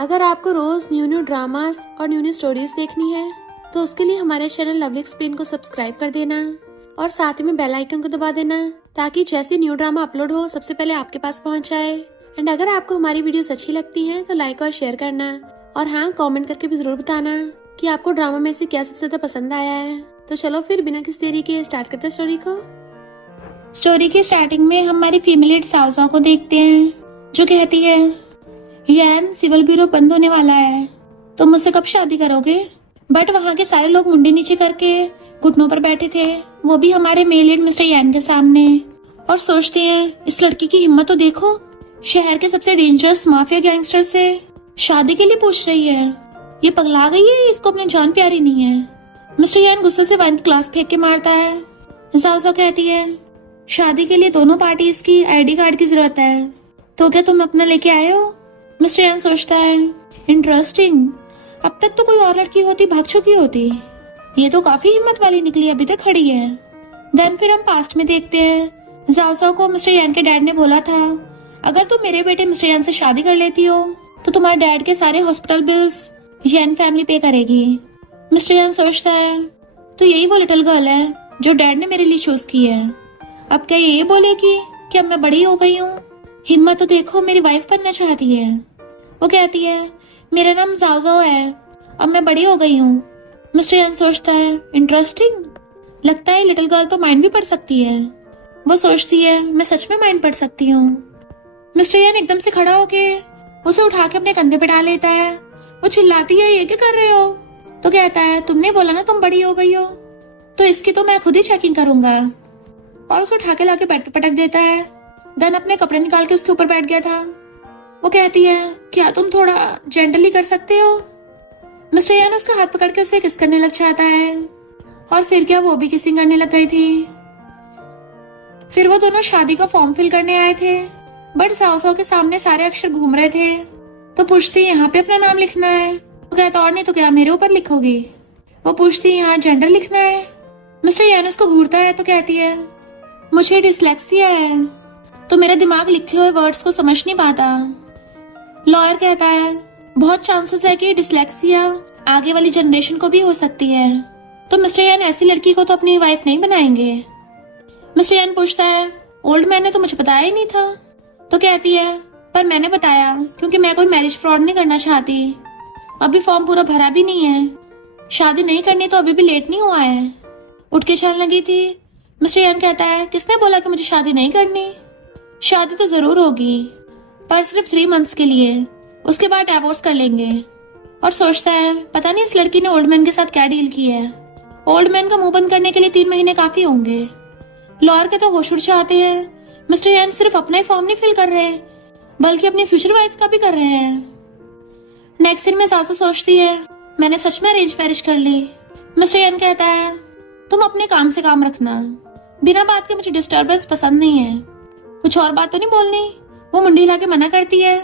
अगर आपको रोज new new dramas और न्यू न्यू स्टोरीज देखनी है तो उसके लिए हमारे चैनल लवली एक्सप्लेन को सब्सक्राइब कर देना और साथ में बेल आइकन को दबा देना ताकि जैसे न्यू ड्रामा अपलोड हो सबसे पहले आपके पास पहुंच जाए। एंड अगर आपको हमारी वीडियोस अच्छी लगती हैं तो लाइक और शेयर करना और हाँ, कमेंट करके भी जरूर बताना कि आपको ड्रामा में से क्या सबसे ज्यादा पसंद आया है। तो चलो फिर बिना किसी देरी के स्टार्ट करते हैं स्टोरी को। स्टोरी की स्टार्टिंग में हमारी फीमेल लीड साउसा को देखते हैं जो कहती है, यान सिविल ब्यूरो बंद होने वाला है, तो मुझसे कब शादी करोगे? बट वहाँ के सारे लोग मुंडी नीचे करके घुटनों पर बैठे थे, वो भी हमारे मेल लीड मिस्टर यान के सामने, और सोचते हैं इस लड़की की हिम्मत तो देखो, शहर के सबसे डेंजरस माफिया गैंगस्टर से शादी के लिए पूछ रही है। ये पगला गई है, इसको अपनी जान प्यारी नहीं है। मिस्टर यान गुस्से से वाइन की ग्लास फेंक के मारता है। साउसा कहती है, शादी के लिए दोनों पार्टीज की आईडी कार्ड की जरूरत है, तो क्या तुम अपना लेके आए हो? मिस्टर यान सोचता है, इंटरेस्टिंग, अब तक तो कोई और लड़की होती भाग चुकी होती, ये तो काफी हिम्मत वाली निकली, अभी तक खड़ी है। देन फिर हम पास्ट में देखते हैं, जाओसाओ को मिस्टर यान के डैड ने बोला था, अगर तुम मेरे बेटे मिस्टर यान से शादी कर लेती हो तो तुम्हारे डैड के सारे हॉस्पिटल बिल्स यान फैमिली पे करेगी। मिस्टर यान सोचता है, तो यही वो लिटिल गर्ल है जो डैड ने मेरे लिए चूज की है। अब क्या ये बोलेगी कि अब मैं बड़ी हो गई हूँ? हिम्मत तो देखो, मेरी वाइफ बनना चाहती है। वो कहती है, मेरा नाम जाओजाओ है, अब मैं बड़ी हो गई हूँ। मिस्टर यान सोचता है, इंटरेस्टिंग, लगता है लिटिल गर्ल तो माइंड भी पढ़ सकती है। वो सोचती है, मैं सच में माइंड पढ़ सकती हूँ। मिस्टर यान एकदम से खड़ा होके उसे उठा के अपने कंधे पे डाल लेता है। वो चिल्लाती है, ये क्या कर रहे हो? तो कहता है, तुमने बोला ना तुम बड़ी हो गई हो, तो इसकी तो मैं खुद ही चेकिंग करूंगा, और उसे उठा के लाके बेड पे पटक देता है। देन अपने कपड़े निकाल के उसके ऊपर बैठ गया था। वो कहती है, क्या तुम थोड़ा जेंटली कर सकते हो? मिस्टर यान उसका हाथ पकड़ के उसे किस करने लग जाता है, और फिर क्या वो भी किसिंग करने लग गई थी। फिर वो दोनों शादी का फॉर्म फिल करने आए थे, बट साउसाओ के सामने सारे अक्षर घूम रहे थे, तो पूछती, यहाँ पे अपना नाम लिखना है? वो कहता, और नहीं तो क्या मेरे ऊपर लिखोगी? वो पूछती, यहाँ जेंडर लिखना है? मिस्टर यान उसको घूरता है तो कहती है, मुझे डिसलेक्सिया है, तो मेरा दिमाग लिखे हुए वर्ड्स को समझ नहीं पाता। लॉयर कहता है, बहुत चांसेस है कि डिसलेक्सिया आगे वाली जनरेशन को भी हो सकती है, तो मिस्टर यान ऐसी लड़की को तो अपनी वाइफ नहीं बनाएंगे। मिस्टर यान पूछता है, ओल्ड मैन ने तो मुझे बताया ही नहीं था। तो कहती है, पर मैंने बताया क्योंकि मैं कोई मैरिज फ्रॉड नहीं करना चाहती, अभी फॉर्म पूरा भरा भी नहीं है, शादी नहीं करनी तो अभी भी लेट नहीं हुआ है। उठ के चलने लगी थी। मिस्टर यान कहता है, किसने बोला कि मुझे शादी नहीं करनी? शादी तो जरूर होगी, पर सिर्फ 3 मंथ्स के लिए, उसके बाद डिवोर्स कर लेंगे। और सोचता है, पता नहीं इस लड़की ने ओल्ड मैन के साथ क्या डील की है, ओल्ड मैन का मुंह बंद करने के लिए 3 महीने काफी होंगे। लॉयर के तो होश उड़ जाते हैं। मिस्टर यान सिर्फ अपना ही फॉर्म नहीं फिल कर रहे, बल्कि अपनी फ्यूचर वाइफ का भी कर रहे हैं। नेक्स्ट सीन में सासू सोचती है, मैंने सच में अरेंज मैरिज कर ली। मिस्टर यान कहता है, तुम अपने काम से काम रखना, बिना बात के मुझे डिस्टर्बेंस पसंद नहीं है, कुछ और बात तो नहीं बोलनी। वो मुंडी हिला के मना करती है,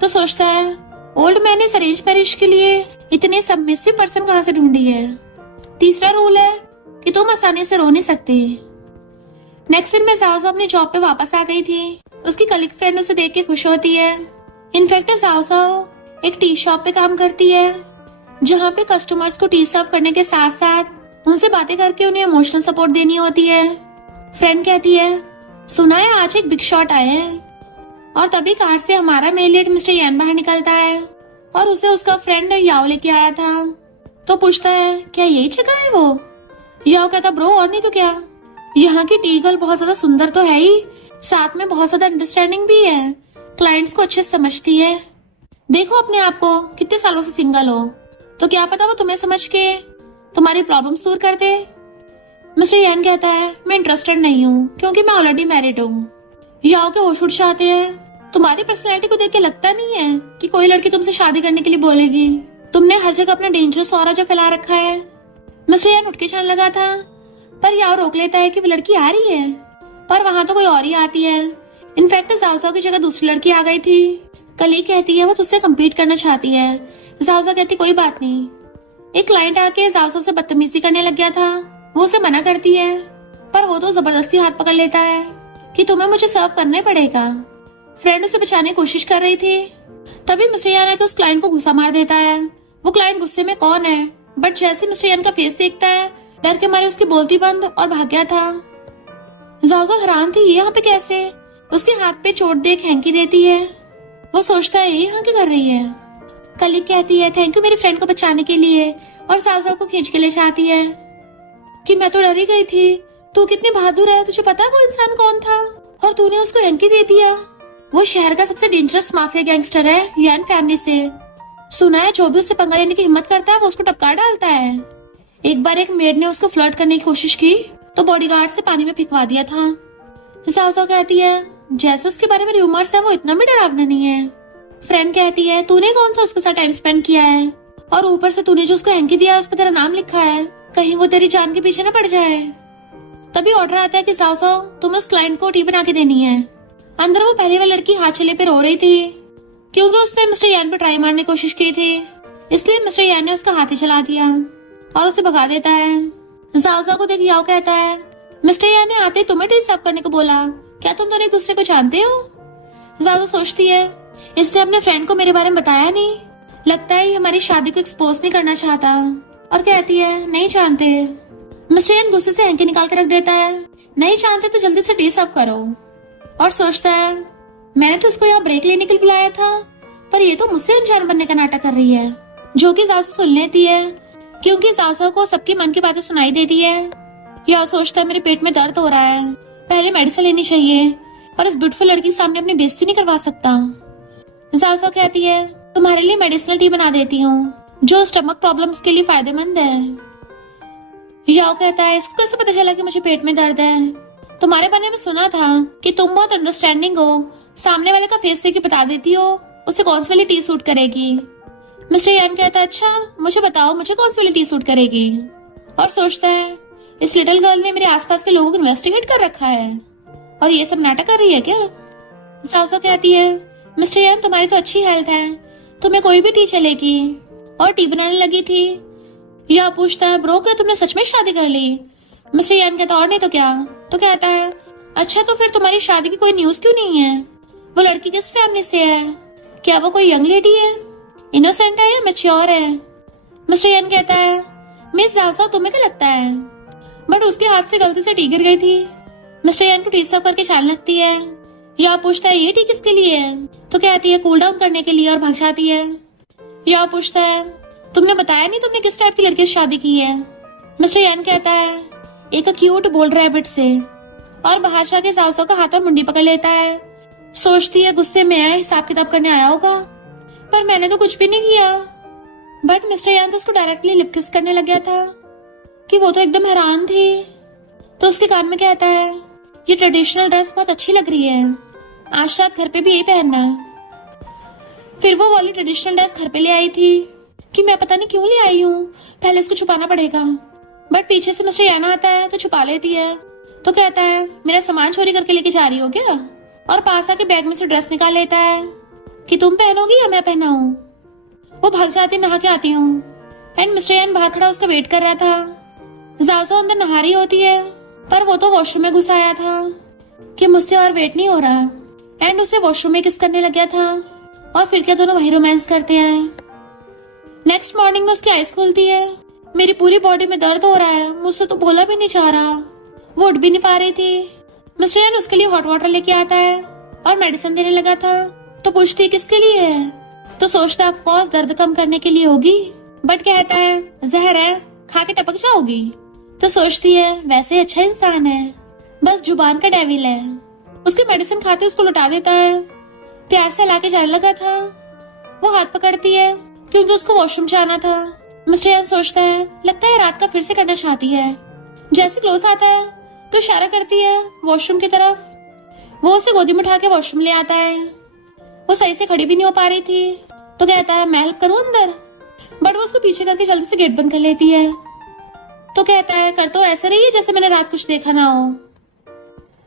तो सोचता है, ओल्ड मैन ने अरेंज मैरिज के लिए इतने सबमिसिव पर्सन कहाँ से ढूंढी है? तीसरा रूल है कि तुम आसानी से रो नहीं सकती। नेक्स्ट दिन में साउसा अपनी जॉब पे वापस आ गई थी। उसकी कलीग फ्रेंड उसे देख के खुश होती है। इनफैक्ट साउसा एक टी शॉप पे काम करती है, जहाँ पे कस्टमर्स को टी सर्व करने के साथ साथ उनसे बातें करके उन्हें इमोशनल सपोर्ट देनी होती है। फ्रेंड कहती है, सुना है आज एक बिग शॉट आए हैं, और तभी कार से हमारा मेल लीड मिस्टर यान बाहर निकलता है, और उसे उसका फ्रेंड याओ लेके आया था। तो पूछता है, क्या यही जगह है वो? याओ कहता, ब्रो और नहीं तो क्या, यहाँ की टी गर्ल बहुत ज्यादा सुंदर तो है ही, साथ में बहुत ज्यादा अंडरस्टैंडिंग भी है, क्लाइंट्स को अच्छे से समझती है। देखो अपने आप को, कितने सालों से सिंगल हो, तो क्या पता वो तुम्हें समझ के तुम्हारी प्रॉब्लम्स दूर कर दे। मिस्टर यान कहता है, मैं इंटरेस्टेड नहीं हूँ क्योंकि मैं ऑलरेडी मैरिड हूँ। याओ के होश उड़ जाते हैं, तुम्हारी पर्सनैलिटी को देख के लगता नहीं है कि कोई लड़की तुमसे शादी करने के लिए बोलेगी, तुमने हर जगह अपना डेंजरस ऑरा जो फैला रखा है। मिस्टर यान उठ के चलने लगा था, पर याओ रोक लेता है कि वो लड़की आ रही है, पर वहां तो कोई और ही आती है। इनफैक्ट जाओसाओ की जगह दूसरी लड़की आ गई थी। कलीग कहती है, वो तुझसे कम्पीट करना चाहती है। जाओसाओ कहती, कोई बात नहीं। एक क्लाइंट आके जाओसाओ से बदतमीजी करने लग गया था, वो उसे मना करती है, पर वो तो जबरदस्ती हाथ पकड़ लेता है कि तुम्हें मुझे सर्व करना पड़ेगा। फ्रेंड उसे बचाने की कोशिश कर रही थी, तभी तभी मिस्टर यान आके उस क्लाइंट को गुस्सा मार देता है। वो क्लाइंट गुस्से में कौन है, बट जैसे मिस्टर यान का फेस देखता है, डर के मारे उसकी बोलती बंद और भाग गया था। जाओ हैरान थी, ये यहाँ पे कैसे? उसके हाथ पे चोट देख हैंकी देती है। वो सोचता है ये यहाँ क्या कर रही है। कलीग कहती है थैंक यू मेरी फ्रेंड को बचाने के लिए, और जाओ को खींच के ले जाती है कि मैं तो डर ही गई थी, तू कितनी बहादुर है, तुझे पता है वो इंसान कौन था और तूने उसको हैंकी दे दिया। वो शहर का सबसे डेंजरस माफिया गैंगस्टर है यान फैमिली से। सुना है जो भी उससे पंगा लेने की हिम्मत करता है वो उसको टपका डालता है। एक बार एक मेड ने उसको फ्लर्ट करने की कोशिश की तो बॉडीगार्ड से पानी में फेंकवा दिया था। जाओ कहती है जैसे उसके बारे में रूमर्स है वो इतना भी डरावना नहीं है। फ्रेंड कहती है तूने कौन सा उसके साथ टाइम स्पेंड किया है, और ऊपर से तूने जो उसको हैंकी दिया है उस पर तेरा नाम लिखा है, कहीं वो तेरी जान के पीछे न पड़ जाए। तभी ऑर्डर आता है कि जाओ तुम्हें उस क्लाइंट को टी बना के देनी है। अंदर वो पहली वाली लड़की हाथ चले पे रो रही थी क्योंकि उसने मिस्टर यान पे ट्राई मारने की कोशिश की थी, इसलिए मिस्टर यान ने उसका हाथ ही चला दिया और उसे भगा देता है। जाओ को देख याओ कहता है मिस्टर यान ने आते ही तुम्हें टी साफ करने को बोला, क्या तुम दोनों एक दूसरे को जानते हो? जाओ सोचती है इससे अपने फ्रेंड को मेरे बारे में बताया नहीं, लगता है ये हमारी शादी को एक्सपोज नहीं करना चाहता, और कहती है नहीं जानते। मिस्टर यान गुस्से से हैंकी निकाल कर रख देता है, नहीं जानते तो जल्दी से टी साफ करो, और सोचता है मैंने तो उसको यहाँ ब्रेक लेने के लिए बुलाया था, पर ये तो मुझसे अनजान बनने का नाटक कर रही है, जो कि जाओ सुन लेती है क्योंकि जाओ को सबकी मन की बातें सुनाई देती है। यह सोचता है मेरे पेट में दर्द हो रहा है, पहले मेडिसिन लेनी चाहिए, पर इस ब्यूटीफुल लड़की के सामने अपनी बेइज्जती नहीं करवा सकता। जाओ कहती है तुम्हारे लिए मेडिसिनल टी बना देती हूँ जो स्टमक प्रॉब्लम्स के लिए फायदेमंद है। याओ कहता है इसको कैसे पता चला कि मुझे पेट में दर्द है? तुम्हारे बारे में सुना था कि तुम बहुत अंडरस्टैंडिंग हो, सामने वाले का फेस देख के बता देती हो उसे कौन सी वाली टी सूट करेगी। मिस्टर यान कहता है अच्छा मुझे बताओ मुझे कौन सी वाली टी सूट करेगी, और सोचता है इस लिटिल गर्ल ने मेरे आसपास के लोगों को इन्वेस्टिगेट कर रखा है और ये सब नाटक कर रही है क्या। जाओ कहती है मिस्टर यान तुम्हारी तो अच्छी हेल्थ है, तुम्हें कोई भी टी चलेगी, और टी बनाने लगी थी। यह पूछता है ब्रो क्या तुमने सच में शादी कर ली? मिस्टर यान कहता और नहीं तो क्या, तो कहता है अच्छा तो फिर तुम्हारी शादी की कोई न्यूज क्यों नहीं है? वो लड़की किस फैमिली से है, क्या वो कोई यंग लेडी है, इनोसेंट है या मैच्योर है? मिस्टर यान कहता है मिस जाओ तुम्हें क्या लगता है, बट उसके हाथ से गलती से टी गिर गई थी। मिस्टर यान को टी साफ करके छान लगती है। यह पूछता है ये टी किसके लिए है, तो कहती है कूल डाउन करने के लिए, और भाग जाती है। यह पूछता है तुमने बताया नहीं तुमने किस टाइप की लड़की से शादी की है? मिस्टर यान कहता है एक क्यूट बोल्ड रैबिट से, और बाहर जाके जाओ का हाथ और मुंडी पकड़ लेता है। सोचती है गुस्से में है हिसाब किताब करने आया होगा, पर मैंने तो कुछ भी नहीं किया। बट मिस्टर यान तो उसको डायरेक्टली लिप किस करने लग गया था कि वो तो एकदम हैरान थी। तो उसके कान में कहता है ये ट्रेडिशनल ड्रेस बहुत अच्छी लग रही है, आज रात घर पे भी यही पहनना। फिर वो वाली ट्रेडिशनल ड्रेस घर पे ले आई थी कि मैं पता नहीं क्यों ले आई हूँ, पहले इसको छुपाना पड़ेगा, बट पीछे से मिस्टर यान आता है तो छुपा लेती है। तो कहता है मेरा सामान चोरी करके लेके जा रही हो क्या, और पास आके बैग में से ड्रेस निकाल लेता है कि तुम पहनोगी या मैं पहनाऊं। वो भाग जाती नहा के आती हूँ, एंड मिस्टर यान बाहर खड़ा उसका वेट कर रहा था। जाओ अंदर नहा रही होती है, पर वो तो वॉशरूम में घुस आया था कि मुझसे और वेट नहीं हो रहा, एंड उसे वॉशरूम में किस करने लग गया था, और फिर क्या दोनों वही रोमांस करते हैं। नेक्स्ट मॉर्निंग में उसकी आईज खुलती है, मेरी पूरी बॉडी में दर्द हो रहा है, मुझसे तो बोला भी नहीं जा रहा, वो उठ भी नहीं पा रही थी। मिस्टर यान उसके लिए हॉट वाटर लेके आता है और मेडिसिन देने लगा था। तो पूछती है किसके लिए है, तो सोचता है ऑफ कोर्स दर्द कम करने के लिए होगी, बट कहता है जहर है खा के टपक जाओगी। तो सोचती है वैसे अच्छा इंसान है, बस जुबान का डेविल है। उसकी मेडिसिन खाते उसको लुटा देता है, प्यार से लाके जाने लगा था। वो हाथ पकड़ती है क्योंकि उसको वॉशरूम जाना था। मिस्टर यान सोचता है लगता है रात का फिर से करना चाहती है। जैसे क्लोज आता है तो इशारा करती है वॉशरूम की तरफ। वो उसे गोदी में उठा के वॉशरूम ले आता है। वो सही से खड़ी भी नहीं हो पा रही थी, तो कहता है मैं हेल्प करूं अंदर, बट वो उसको पीछे करके जल्दी से गेट बंद कर लेती है। तो कहता है कर तो ऐसे रही है जैसे मैंने रात कुछ देखा ना हो।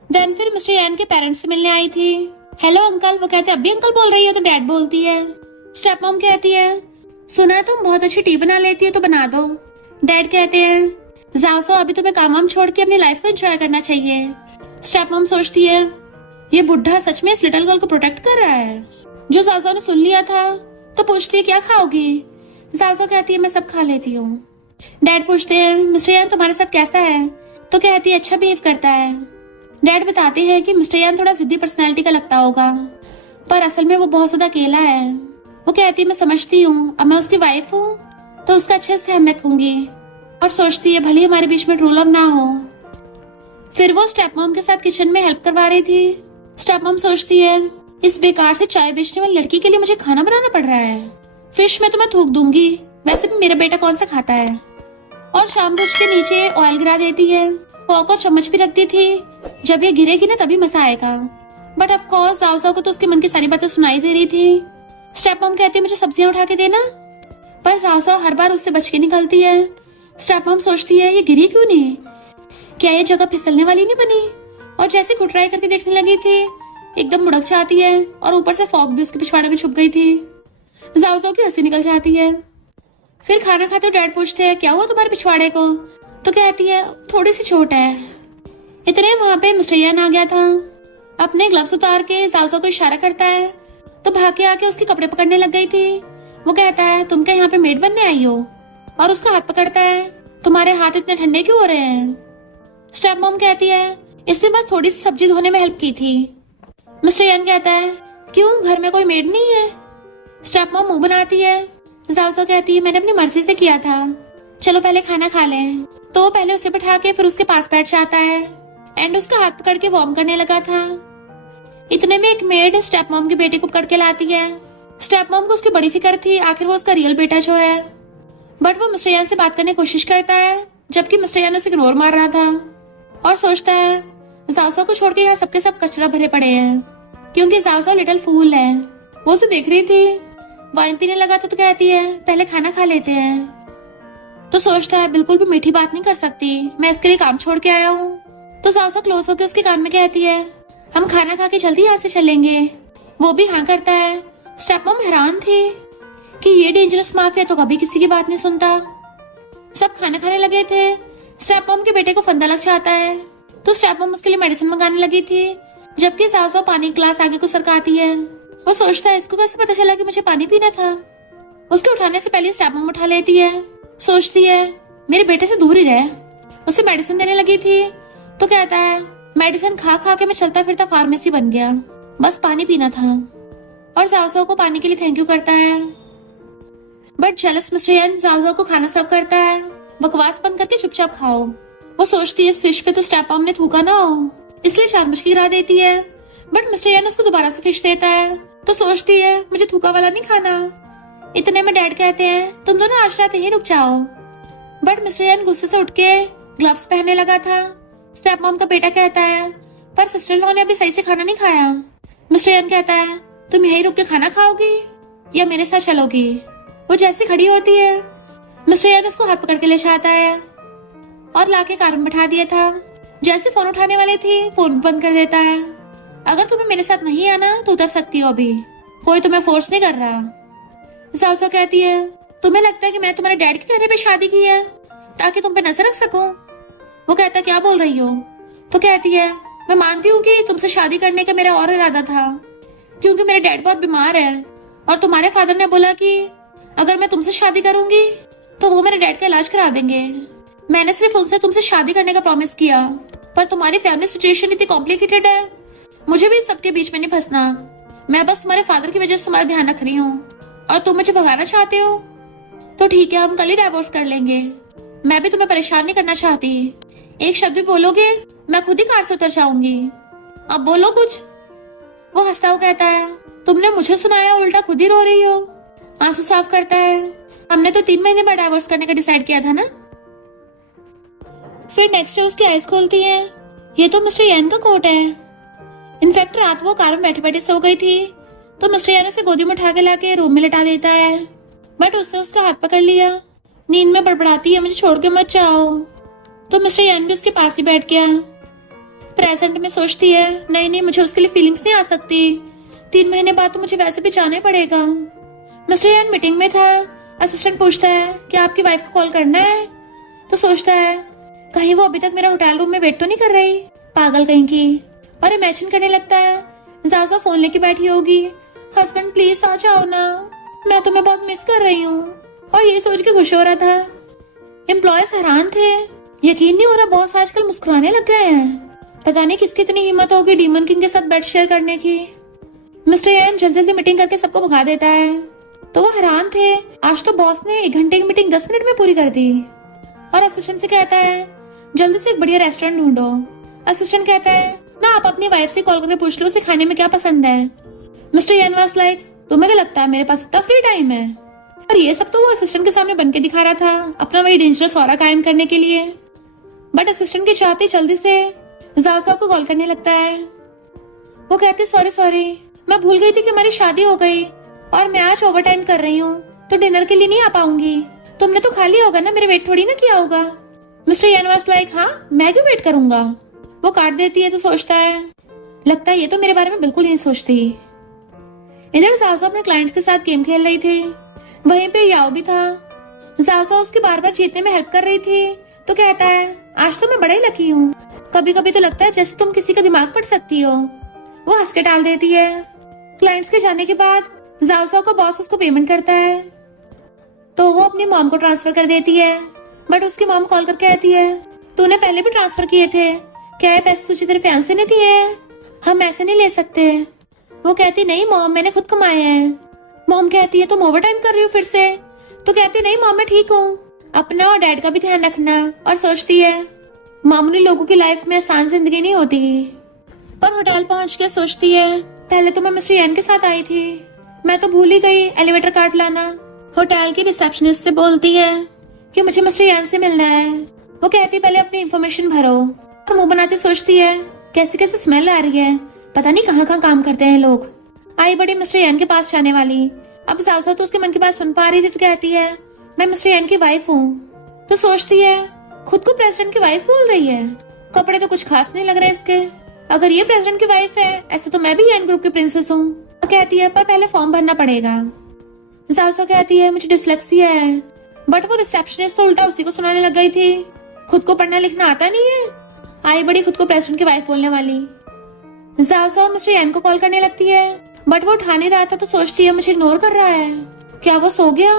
देन फिर मिस्टर यान के पेरेंट्स से मिलने आई थी। हेलो अंकल, वो कहते हैं अभी अंकल बोल रही हो, तो डैड बोलती है। स्टेप मॉम कहती है सुना है तुम बहुत अच्छी टी बना लेती हो तो बना दो। डैड कहते हैं जाओ अभी तुम्हें काम वाम छोड़ के अपनी लाइफ को एंजॉय करना चाहिए। स्टेप मॉम सोचती है ये बुढ़ा सच में इस लिटिल गर्ल को प्रोटेक्ट कर रहा है। जो जाओ ने सुन लिया था तो पूछती है क्या खाओगी। जाओ कहती है मैं सब खा लेती हूँ। डैड पूछते हैं मिस्टर यान तुम्हारे साथ कैसा है, तो कहती है अच्छा बिहेव करता है। डैड बताते हैं कि मिस्टर यान थोड़ा जिद्दी पर्सनैलिटी का लगता होगा, पर असल में वो बहुत ज्यादा अकेला है। वो कहती है मैं समझती हूँ, अब मैं उसकी वाइफ हूँ तो उसका अच्छे से ध्यान रखूंगी। और सोचती है भले ही हमारे बीच में ट्रू लव ना हो। फिर वो स्टेप मॉम के साथ किचन में हेल्प करवा रही थी। स्टेप मॉम सोचती है इस बेकार से चाय बेचने वाली लड़की के लिए मुझे खाना बनाना पड़ रहा है। फिश में तो मैं थूक दूंगी, वैसे भी मेरा बेटा कौन सा खाता है। और शाम को उसके नीचे ऑयल गिरा देती है। फॉक और चम्मच भी रखती थी, जब ये गिरेगी ना तभी मजा आएगा। बट ऑफ कोर्स जाओ को तो उसके मन की सारी बातें सुनाई दे रही थी। स्टेप मॉम कहती है मुझे सब्जियां उठा के देना, पर जाओ हर बार उससे बच के निकलती है। स्टेप मॉम सोचती है ये गिरी क्यों नहीं, क्या ये जगह फिसलने वाली नहीं बनी। और जैसे घुटराई करके देखने लगी थी एकदम मुड़क जाती है और ऊपर से फॉग भी उसके पिछवाड़े में छुप गई थी। जाओ की हंसी निकल जाती है। फिर खाना खाते डैड पूछते हैं क्या हुआ तुम्हारे पिछवाड़े को, तो कहती है थोड़ी सी चोट है। इतने वहां पे मिस्टर यान आ गया था। अपने ग्लव्स उतार के जाओ को इशारा करता है तो भाग के आके उसके कपड़े पकड़ने लग गई थी। वो कहता है तुम क्या यहाँ पे मेड बनने आई हो, और उसका हाथ पकड़ता है तुम्हारे हाथ इतने ठंडे क्यों हो रहे हैं। स्टेप मॉम कहती है इसने बस थोड़ी सी सब्जी धोने में हेल्प की थी। मिस्टर यान कहता है क्यों घर में कोई मेड नहीं है। स्टेप मॉम मुंह बनाती है। जाओ कहती है मैंने अपनी मर्जी से किया था, चलो पहले खाना खा लें। तो पहले उसे बैठा के फिर उसके पास बैठ जाता है एंड उसका हाथ पकड़ के वार्म करने लगा था। इतने में एक मेड स्टेप मॉम के बेटे को पकड़ के लाती है। स्टेप मॉम को उसकी बड़ी फिक्र थी आखिर वो उसका रियल बेटा जो है। बट वो मिस्टर यान से बात करने की कोशिश करता है, जबकि मिस्टर यान उसे इग्नोर मार रहा था। और सोचता है जाओ को छोड़ के यहाँ सबके सब कचरा भरे पड़े हैं, क्योंकि जाओ लिटिल फूल है। वो उसे देख रही थी, वाइन पीने लगा था तो कहती है पहले खाना खा लेते हैं। तो सोचता है बिल्कुल भी मीठी बात नहीं कर सकती, मैं इसके लिए काम छोड़ के आया हूँ। तो जाओ क्लोज होकर उसके कान में कहती है हम खाना खा के जल्दी यहाँ से चलेंगे। वो भी हाँ करता है। स्टेप मॉम हैरान थी कि ये डेंजरस माफिया तो कभी किसी की बात नहीं सुनता। सब खाना खाने लगे थे। स्टेप मॉम के बेटे को फंदा लग जाता है तो स्टेप मॉम उसके लिए मेडिसिन मंगाने लगी थी, जबकि जाओ पानी ग्लास आगे को सरकाती है। वो सोचता है इसको कैसे पता चला कि मुझे पानी पीना था। उसके उठाने से पहले स्टेप मॉम उठा लेती है। सोचती है मेरे बेटे से दूर ही रहे। उसे मेडिसिन देने लगी थी तो कहता है मेडिसिन खा खा के मैं चलता फिरता फार्मेसी बन गया, बस पानी पीना था। और जाओ को पानी के लिए थैंक यू करता है। बट जेलस मिस्टर यान जाओ को खाना सर्व करता है। बकवास बंद करके चुपचाप खाओ। वो सोचती है इस फिश पे तो स्टेप मॉम ने थूका ना हो, इसलिए जानबूझ के गिरा देती है। बट मिस्टर यान उसको दोबारा से फिश देता है तो सोचती है मुझे थूका वाला नहीं खाना। इतने में डैड कहते हैं तुम दोनों आज रात यहीं रुक जाओ। बट मिस्टर यान गुस्से से उठ के ग्लव्स पहनने लगा था। स्टेप मॉम का बेटा कहता है पर सिस्टर इन लॉ ने अभी सही से खाना नहीं खाया। मिस्टर यान कहता है तुम यहीं रुक के खाना खाओगी या मेरे साथ चलोगी। वो जैसे खड़ी होती है मिस्टर यान उसको हाथ पकड़ के ले जाता है और लाके कार में बैठा दिया था। जैसे फोन उठाने वाली थी फोन बंद कर देता है। अगर तुम्हें मेरे साथ नहीं आना तो उतर सकती हो, अभी कोई तुम्हें फोर्स नहीं कर रहा। जाओ कहती है तुम्हें लगता है कि मैंने तुम्हारे डैड के कहने पे शादी की है ताकि तुम पे नजर रख सकूं। वो कहता क्या बोल रही हो, तो कहती है मैं मानती हूँ कि तुमसे शादी करने का मेरा और इरादा था, क्योंकि मेरे डैड बहुत बीमार है और तुम्हारे फादर ने बोला कि अगर मैं तुमसे शादी करूंगी तो वो मेरे डैड का इलाज करा देंगे। मैंने सिर्फ उनसे तुमसे शादी करने का प्रॉमिस किया, पर तुम्हारी फैमिली सिचुएशन इतनी कॉम्प्लिकेटेड है, मुझे भी सबके बीच में नहीं फंसना। मैं बस तुम्हारे फादर की वजह से तुम्हारा ध्यान रख रही हूँ और तुम मुझे भगाना चाहते हो तो ठीक है हम कल ही डाइवोर्स कर लेंगे। मैं भी तुम्हें परेशान नहीं करना चाहती। एक शब्द भी बोलोगे मैं खुद ही कार से उतर जाऊंगी। अब बोलो कुछ। वो हंसता हुआ कहता है तुमने मुझे सुनाया उल्टा खुद ही रो रही हो। आंसू साफ करता है हमने तो 3 महीने बाद डाइवोर्स करने का डिसाइड किया था ना। फिर नेक्स्ट डे उसकी आईज खोलती है, ये तो मिस्टर यान का कोट है। इनफैक्ट रात वो कार में बैठे बैठे सो गई थी तो मिस्टर यान उसे गोदी में उठा के लाके रूम में लिटा देता है। बट उसने उसका हाथ पकड़ लिया। नींद में बड़बड़ाती है मुझे छोड़ के मत जाओ। तो मिस्टर यान भी उसके पास ही बैठ गया। प्रेजेंट में सोचती है नहीं नहीं मुझे उसके लिए फीलिंग्स नहीं आ सकती, 3 महीने बाद तो मुझे वैसे भी जाना ही पड़ेगा। मिस्टर यान मीटिंग में था। असिस्टेंट पूछता है कि आपकी वाइफ को कॉल करना है, तो सोचता है कहीं वो अभी तक मेरा होटल रूम में वेट तो नहीं कर रही, पागल कहीं की। और इमेजिन करने लगता है जाओ फोन लेके बैठी होगी, हस्बैंड प्लीज आ जाओ ना, मैं तुम्हें बहुत मिस कर रही हूँ। और ये सोच के खुश हो रहा था। एम्प्लॉयज हैरान थे, यकीन नहीं हो रहा बॉस आजकल मुस्कुराने लग गए हैं। पता नहीं किसकी इतनी हिम्मत होगी डीमन किंग के साथ बेड शेयर करने की। मिस्टर यन जल्दी जल्दी मीटिंग करके सबको भगा देता है। तो वो हैरान थे, आज तो बॉस ने 1 घंटे की मीटिंग 10 मिनट में पूरी कर दी। और असिस्टेंट से कहता है जल्दी से एक बढ़िया रेस्टोरेंट ढूंढो। असिस्टेंट कहता है ना आप अपनी वाइफ से कॉल करके पूछ लो उसे खाने में क्या पसंद है। मिस्टर यन वाज लाइक तुम्हें क्या लगता है मेरे पास इतना फ्री टाइम है? और ये सब तो वो असिस्टेंट के सामने बन के दिखा रहा था अपना वही डेंजरस ऑरा कायम करने के लिए। बट असिस्टेंट के चाहते जल्दी से जाओ साहब को कॉल करने लगता है। वो कहते सॉरी मैं भूल गई थी कि हमारी शादी हो गई और मैं आज ओवर टाइम कर रही हूँ तो डिनर के लिए नहीं आ पाऊंगी। तुमने तो खा लिया होगा ना, मेरे वेट थोड़ी ना किया होगा। मिस्टर यन वाज लाइक हाँ मैं क्यों वेट करूंगा। वो काट देती है तो सोचता है लगता है ये तो मेरे बारे में बिल्कुल नहीं सोचती। इधर सासू अपने क्लाइंट्स के साथ गेम खेल रही थी, वहीं पे याओ भी था। सासू उसकी बार बार जीतने में हेल्प कर रही थी तो कहता है आज तो मैं बड़ा ही लकी हूँ, कभी कभी तो लगता है जैसे तुम किसी का दिमाग पढ़ सकती हो। वो हंस के टाल देती है। क्लाइंट्स के जाने के बाद जाओ का बॉस उसको पेमेंट करता है तो वो अपनी मॉम को ट्रांसफर कर देती है। बट उसकी मॉम कॉल करके कहती है तूने पहले भी ट्रांसफर किए थे, क्या है पैसे तुझे तेरे फियांसे ने दिए हैं, हम ऐसे नहीं ले सकते। वो कहती नहीं मॉम मैंने खुद कमाए हैं। मॉम कहती है तुम ओवर टाइम कर रही हो फिर से? तो कहती नहीं मॉम मैं ठीक हूँ, अपना और डैड का भी ध्यान रखना। और सोचती है मामूली लोगों की लाइफ में आसान जिंदगी नहीं होती। पर होटल पहुंच के सोचती है पहले तो मैं मिस्टर यन के साथ आई थी, मैं तो भूल ही गई एलिवेटर कार्ड लाना। होटल की रिसेप्शनिस्ट से बोलती है कि मुझे मिस्टर यन से मिलना है। वो कहती पहले अपनी इंफॉर्मेशन भरो। और मुंह बनाती सोचती है कैसी कैसी स्मेल आ रही है, पता नहीं कहाँ कहाँ काम करते हैं लोग। आई बड़ी मिस्टर यन के पास जाने वाली। अब साउसा तो उसके मन की बात सुन पा रही थी तो कहती है मैं मिस्टर यन की वाइफ हूँ। तो सोचती है खुद को प्रेसिडेंट की वाइफ बोल रही है, कपड़े तो कुछ खास नहीं लग रहे इसके। अगर ये प्रेसिडेंट की वाइफ है ऐसे तो मैं भी यन ग्रुप की प्रिंसेस हूँ। तो कहती है पर पहले फॉर्म भरना पड़ेगा। साउसा कहती है मुझे डिसलेक्सिया है। बट वो रिसेप्शनिस्ट तो उल्टा उसी को सुनाने लग गई थी, खुद को पढ़ना लिखना आता नहीं है। आई बड़ी खुद को प्रेसिडेंट की वाइफ बोलने वाली। जाओ मिस्टर यन को कॉल करने लगती है बट वो उठा नहीं रहा था तो सोचती है मुझे इग्नोर कर रहा है, क्या वो सो गया।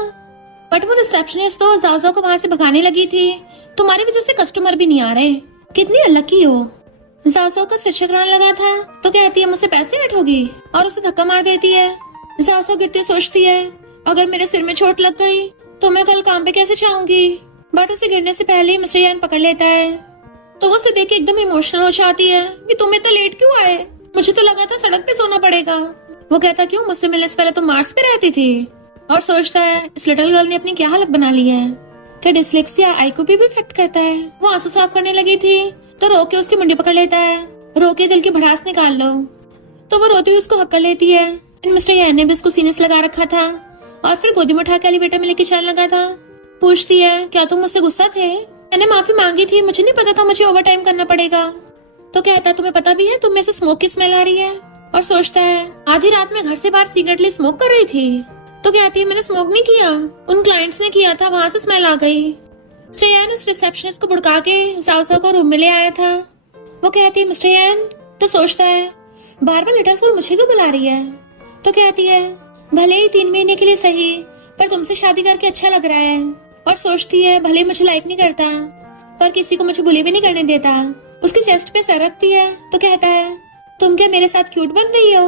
बट वो रिसेप्शनिस्ट तो जाओ को वहां से भगाने लगी थी, तुम्हारी वजह से कस्टमर भी नहीं आ रहे, कितनी अनलकी हो। जाओ का सिर चकराने लगा था तो कहती है मुझसे पैसे ऐड होगी और उसे धक्का मार देती है। जाओ गिरती सोचती है अगर मेरे सिर में चोट लग गई तो मैं कल काम पे कैसे जाऊंगी। बट उसे गिरने से पहले ही मिस्टर यन पकड़ लेता है तो वो उसे देख के एकदम इमोशनल हो जाती है कि तुम इतना लेट क्यों आए, मुझे तो लगा था सड़क पे सोना पड़ेगा। वो कहता क्यों, मुझसे मिलने से पहले तो मार्स पे रहती थी। और सोचता है इस लिटिल गर्ल ने अपनी क्या हालत बना ली है, क्या डिसलेक्सिया आई को भी इफेक्ट करता है। वो आंसू साफ करने लगी थी तो रो के उसकी मुंडी पकड़ लेता है, रो के दिल की भड़ास निकाल लो। तो वो रोती हुई उसको हक कर लेती है। मिस्टर यन ने भी उसको सीने से लगा रखा था और फिर गोदी में उठा के एलिवेटर में लेके चलने लगा था। पूछती है क्या तुम मुझसे गुस्सा थे, मैंने माफी मांगी थी, मुझे नहीं पता था मुझे ओवर टाइम करना पड़ेगा। तो कहता तुम्हें पता भी है तुम में से स्मोक की स्मेल आ रही है। और सोचता है आधी रात में घर से बाहर सीक्रेटली स्मोक कर रही थी। तो कहती है मैंने स्मोक नहीं किया, उन क्लाइंट्स ने किया था, वहां से स्मेल आ गई। मिस्टर यन उस रिसेप्शनिस्ट को बुड़का के साउसा को रूम में ले आया था। वो कहती है मिस्टर यन, तो सोचता है बार बार लिटिल फूल मुझे क्यों बुला रही है। तो कहती है भले ही 3 महीने के लिए सही पर तुमसे शादी करके अच्छा लग रहा है। और सोचती है भले ही मुझे लाइक नहीं करता पर किसी को मुझे बुली भी नहीं करने देता। उसकी चेस्ट पे सर रखती है तो कहता है तुम क्या मेरे साथ क्यूट बन रही हो।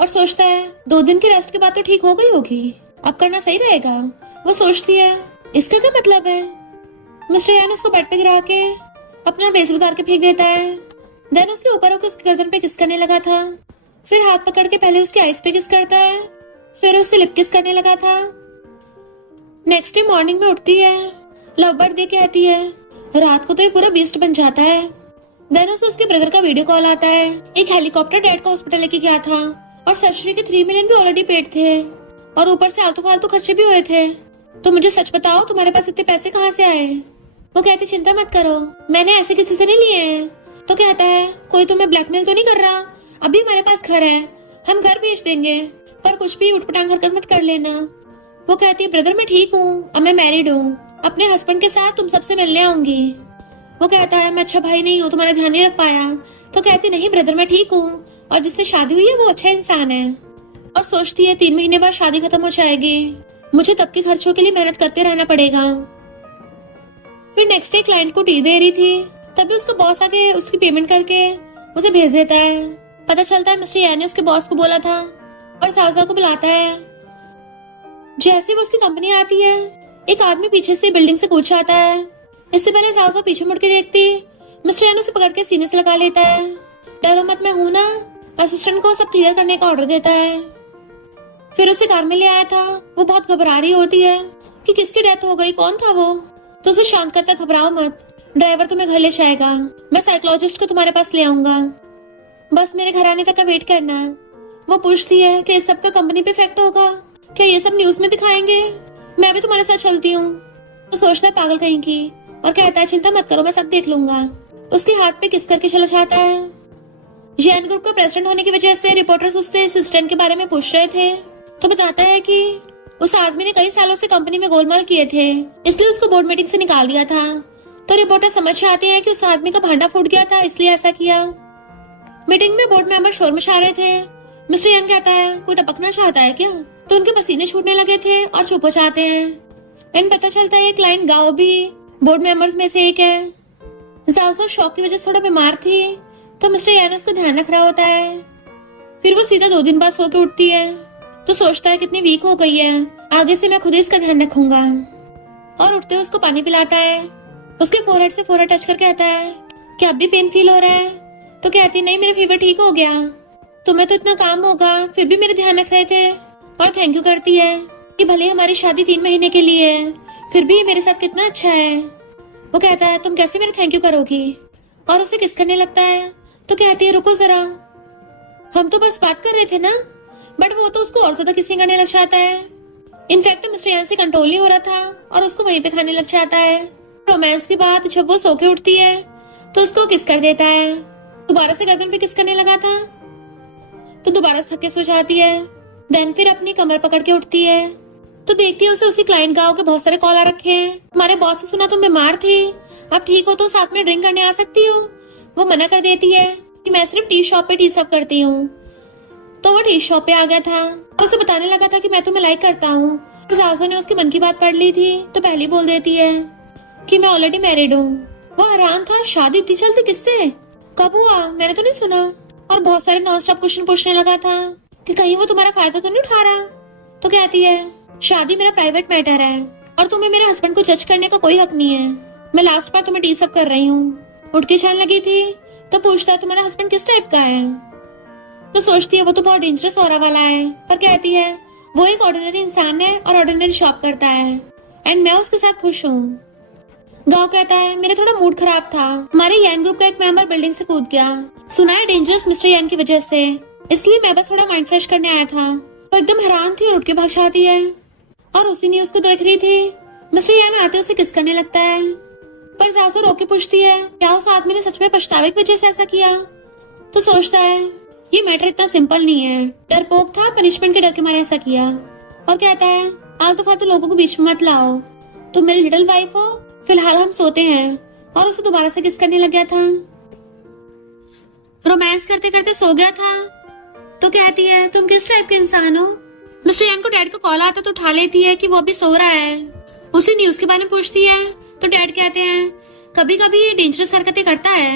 और सोचता है 2 दिन की रेस्ट के बाद तो ठीक हो गई होगी, अब करना सही रहेगा। वो सोचती है इसका क्या मतलब है। मिस्टर यन उसको बेड पे गिरा के अपना ब्रेसलेट उतार के फेंक देता है। देन उसके ऊपर होकर उसकी गर्दन पे किस करने लगा था, फिर हाथ पकड़ के पहले उसके आईज पे किस करता है, फिर उससे लिप किस करने लगा था। नेक्स्ट डे मॉर्निंग में उठती है, लव बर्थ डे कहती है, रात को तो ये पूरा बीस्ट बन जाता है। देन उसे उसके ब्रदर का वीडियो कॉल आता है, एक हेलीकॉप्टर डैड को हॉस्पिटल लेके गया था और सर्जरी के 3 मिलियन भी ऑलरेडी पेड थे और ऊपर से आलतू फालतू खर्चे भी हुए थे। तो मुझे सच बताओ तुम्हारे पास इतने पैसे कहाँ से आए। वो कहती चिंता मत करो, मैंने ऐसे किसी से नहीं लिए हैं। तो कहता है कोई तुम्हें ब्लैकमेल तो नहीं कर रहा, अभी हमारे पास घर है, हम घर बेच देंगे, पर कुछ भी उठपटांग हरकत मत कर लेना। वो कहती है ब्रदर मैं ठीक हूँ, अब मैं मैरिड हूँ, अपने हस्बैंड के साथ तुम सबसे मिलने आऊंगी। वो कहता है मैं अच्छा भाई नहीं हूँ, तुम्हारा ध्यान नहीं रख पाया। तो कहती नहीं ब्रदर मैं ठीक हूँ और जिससे शादी हुई है वो अच्छा इंसान है। और सोचती है 3 महीने बाद शादी खत्म हो जाएगी, मुझे तब के खर्चों के लिए मेहनत करते रहना पड़ेगा। फिर नेक्स्ट डे क्लाइंट को टी दे रही थी, तभी उसका बॉस आके उसकी पेमेंट करके उसे भेज देता है। पता चलता है मिस्टर यान ने उसके बॉस को बोला था और साउसा को बुलाता है। जैसे वो उसकी कंपनी आती है, एक आदमी पीछे से बिल्डिंग से कूद जाता है। इससे पहले साउसा पीछे मुड़ के देखती, मिस्टर यान उसे पकड़ के सीने से लगा लेता है। डरो मत, मैं हूं ना। असिस्टेंट को सब क्लियर करने का ऑर्डर देता है। फिर उसे कार में ले आया था। वो बहुत घबरा रही होती है कि किसकी डेथ हो गई, कौन था वो। तो उसे शांत करता, घबराओ मत, ड्राइवर तुम्हें घर ले जाएगा, मैं साइकोलॉजिस्ट को तुम्हारे पास ले आऊंगा, बस मेरे घर आने तक का वेट करना। वो पूछती है कि इस सब का कंपनी पे इफेक्ट होगा, क्या ये सब न्यूज में दिखाएंगे, मैं भी तुम्हारे साथ चलती हूँ। तो सोचता है पागल कहीं की, और कहता है चिंता मत करो, मैं सब देख लूंगा। उसके हाथ पे किस करके चला जाता है। जैन ग्रुप का प्रेसिडेंट होने की वजह से रिपोर्टर्स उससे असिस्टेंट के बारे में पूछ रहे थे, तो बताता है कि उस आदमी ने कई सालों से कंपनी में गोलमाल किए थे, इसलिए उसको बोर्ड मीटिंग से निकाल दिया था। तो रिपोर्टर समझ जाते हैं कि उस आदमी का भांडा फूट गया था, इसलिए ऐसा किया। मीटिंग में बोर्ड मेंबर शोर मचा रहे थे। मिस्टर यान कहता है कोई टपकना चाहता है क्या, तो उनके पसीने छूटने लगे थे और चुप हो जाते हैं। एंड पता चलता है क्लाइंट गाओ भी बोर्ड मेंबर्स में से एक है। जाओ शॉक की वजह से थोड़ा बीमार थी, तो मिस्टर यान उसका ध्यान रख रहा होता है। फिर वो सीधा 2 दिन बाद सो के उठती है, तो सोचता है कितनी वीक हो गई है, आगे से मैं खुद ही इसका ध्यान रखूंगा। और उठते हुए उसको पानी पिलाता है। उसके फोरहेड से फोरहेड टच कर कहता है कि अब भी पेन फील हो रहा है। तो कहती नहीं, मेरा फीवर ठीक हो गया, तुम्हें तो इतना काम होगा फिर भी मेरा ध्यान रख रहे थे। और थैंक यू करती है कि भले हमारी शादी 3 महीने के लिए है, फिर भी मेरे साथ कितना अच्छा है। वो कहता है तुम कैसे मेरा थैंक यू करोगी, और उसे किस करने लगता है। तो कहती है रुको जरा, हम तो बस बात कर रहे थे ना। बट वो तो उसको और ज्यादा किसिंग करने लग जाता है। इनफैक्ट मिस्टर यान से कंट्रोल नहीं हो रहा था और उसको वहीं पे खाने लग जाता है। रोमांस की बात जब वो सो के उठती है तो उसको किस कर देता है। दोबारा से गर्दन पे किस करने लगा था, तो दोबारा से थक के सो जाती है। देन फिर अपनी कमर पकड़ के उठती है, तो देखती है उसे उसी क्लाइंट गाँव के बहुत सारे कॉल आ रखे हैं। हमारे बॉस से सुना तुम बीमार थी, अब ठीक हो तो साथ में ड्रिंक करने आ सकती हो। वो मना कर देती है कि मैं सिर्फ टी शॉप पे टी सर्व करती हूँ। तो वो टी शॉप पे आ गया था और उसे बताने लगा था कि मैं तुम्हें लाइक करता हूँ। साउसा ने उसके मन की बात पढ़ ली थी, तो पहले बोल देती है कि मैं ऑलरेडी मैरिड हूँ। वो हैरान था, शादी इतनी जल्दी किससे, कब हुआ, मैंने तो नहीं सुना। और बहुत सारे नॉन स्टॉप क्वेश्चन पूछने लगा था कि कहीं वो तुम्हारा फायदा तो नहीं उठा रहा। तो कहती है शादी मेरा प्राइवेट मैटर है और तुम्हें मेरे हस्बैंड को जज करने का कोई हक नहीं है। मैं लास्ट बार तुम्हें टी सर्व कर रही हूँ। उठ के चलने लगी थी तो पूछता है तुम्हारा हस्बैंड किस टाइप का है। तो सोचती है वो तो बहुत डेंजरस ऑरा वाला है, पर कहती है वो एक ऑर्डिनरी इंसान है और ऑर्डिनरी शॉप करता है एंड मैं उसके साथ खुश हूँ। गाँव कहता है मेरा थोड़ा मूड खराब था, हमारे यान ग्रुप का एक मेंबर बिल्डिंग से कूद गया, सुना है डेंजरस मिस्टर यान की वजह से, इसलिए मैं बस थोड़ा माइंड फ्रेश करने आया था। वो एकदम हैरान थी और उठ के भाग जाती है और उसी न्यूज को देख रही थी। मिस्टर यान आते उसे किस करने लगता है, पर जाओ रोक के पूछती है क्या उस आदमी ने सच में पछतावे की वजह से ऐसा किया। तो सोचता है ये मैटर इतना सिंपल नहीं है, डरपोक था, पनिशमेंट के डर के मारे ऐसा किया। और कहता है आलतू फालतू लोगों को बीच में मत लाओ, तुम मेरी लिटिल वाइफ हो, फिलहाल हम सोते हैं। और उसे दोबारा से किस करने लग गया था, रोमांस करते करते सो गया था। तो कहती है तुम किस टाइप के इंसान हो। मिस्टर यान को डैड का कॉल आता तो उठा लेती है कि वो अभी सो रहा है। उसे न्यूज के बारे में पूछती है तो डैड कहते हैं कभी कभी ये डेंजरस हरकतें करता है,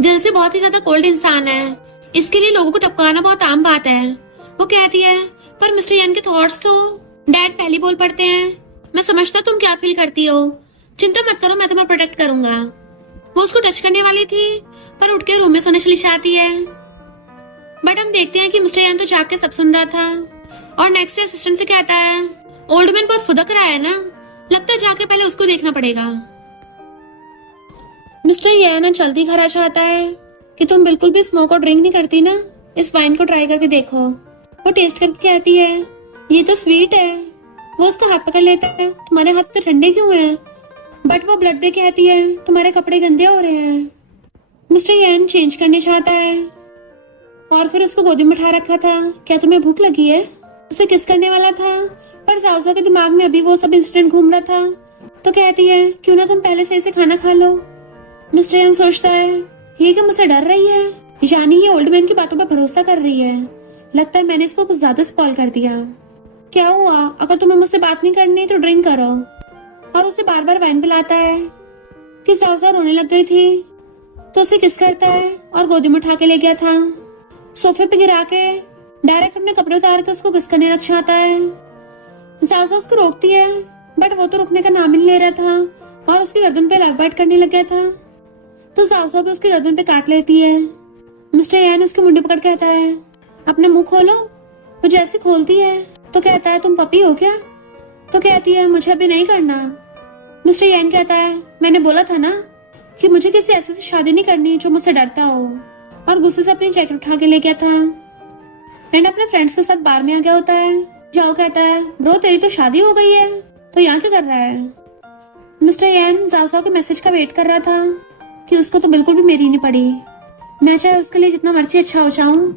दिल से बहुत ही ज्यादा कोल्ड इंसान है, इसके लिए लोगों को टपकाना बहुत आम बात है। वो कहती है पर मिस्टर यान के थॉट्स तो डैड पहले बोल पड़ते हैं, मैं समझता तुम क्या फील करती हो, चिंता मत करो मैं तुम्हें प्रोटेक्ट करूंगा। वो उसको टच करने वाली थी पर उठ के रूम में सोने चली जाती है। बट हम देखते हैं कि मिस्टर यान तो जाग के सब सुन रहा था और नेक्स्ट डे असिस्टेंट से कहता है ओल्ड मैन बहुत फुदक रहा है ना, लगता है जाके पहले उसको देखना पड़ेगा। मिस्टर यान जल्दी घर आ जाता है कि तुम बिल्कुल भी स्मोक और ड्रिंक नहीं करती ना, इस वाइन को ट्राई करके देखो। वो टेस्ट करके कहती है ये तो स्वीट है। वो उसका हाथ पकड़ लेता है तुम्हारे हाथ तो ठंडे क्यों हैं। बट वो ब्लड दे कहती है तुम्हारे कपड़े गंदे हो रहे हैं। मिस्टर यान चेंज करने चाहता है और फिर उसको गोदी में उठा रखा था, क्या तुम्हें भूख लगी है, उसे किस करने वाला था, पर जाओसा के दिमाग में अभी वो सब इंसिडेंट घूम रहा था। तो कहती है क्यों ना तुम पहले सही से खाना खा लो। मिस्टर यान सोचता है ये कि मुझसे डर रही है, यानी ये ओल्ड मैन की बातों पर भरोसा कर रही है, लगता है मैंने इसको कुछ ज्यादा स्पॉइल कर दिया। क्या हुआ? अगर तुम्हें मुझसे बात नहीं करनी तो ड्रिंक करो। और उसे बार बार वाइन पिलाता है कि साउसा रोने लग गई थी तो उसे किस करता है और गोदी में उठा के ले गया था। सोफे पे गिरा के डायरेक्ट अपने कपड़े उतार के उसको किस करने लग जाता है। साउसा उसको रोकती है बट वो तो रुकने का नाम ही नहीं ले रहा था और उसकी गर्दन पे लात करने लग गया था। तो साउसा भी उसकी गर्दन पे काट लेती है। मिस्टर यान उसकी मुंडी पकड़ कहता है अपना मुंह खोलो। वो जैसे खोलती है तो कहता है तुम पपी हो क्या? तो कहती है मुझे अभी नहीं करना। मिस्टर यान कहता है मैंने बोला था ना कि मुझे किसी ऐसे से शादी नहीं करनी जो मुझसे डरता हो, और गुस्से से अपनी जैकेट उठा के ले गया था एंड अपने फ्रेंड्स के साथ बार में आ गया होता है। जाओ कहता है ब्रो तेरी तो शादी हो गई है तो यहाँ क्या कर रहा है? मिस्टर यान जाओसाओ के मैसेज का वेट कर रहा था कि उसको तो बिल्कुल भी मेरी नहीं पड़ी। मैं चाहे उसके लिए जितना मर्जी अच्छा हो जाऊं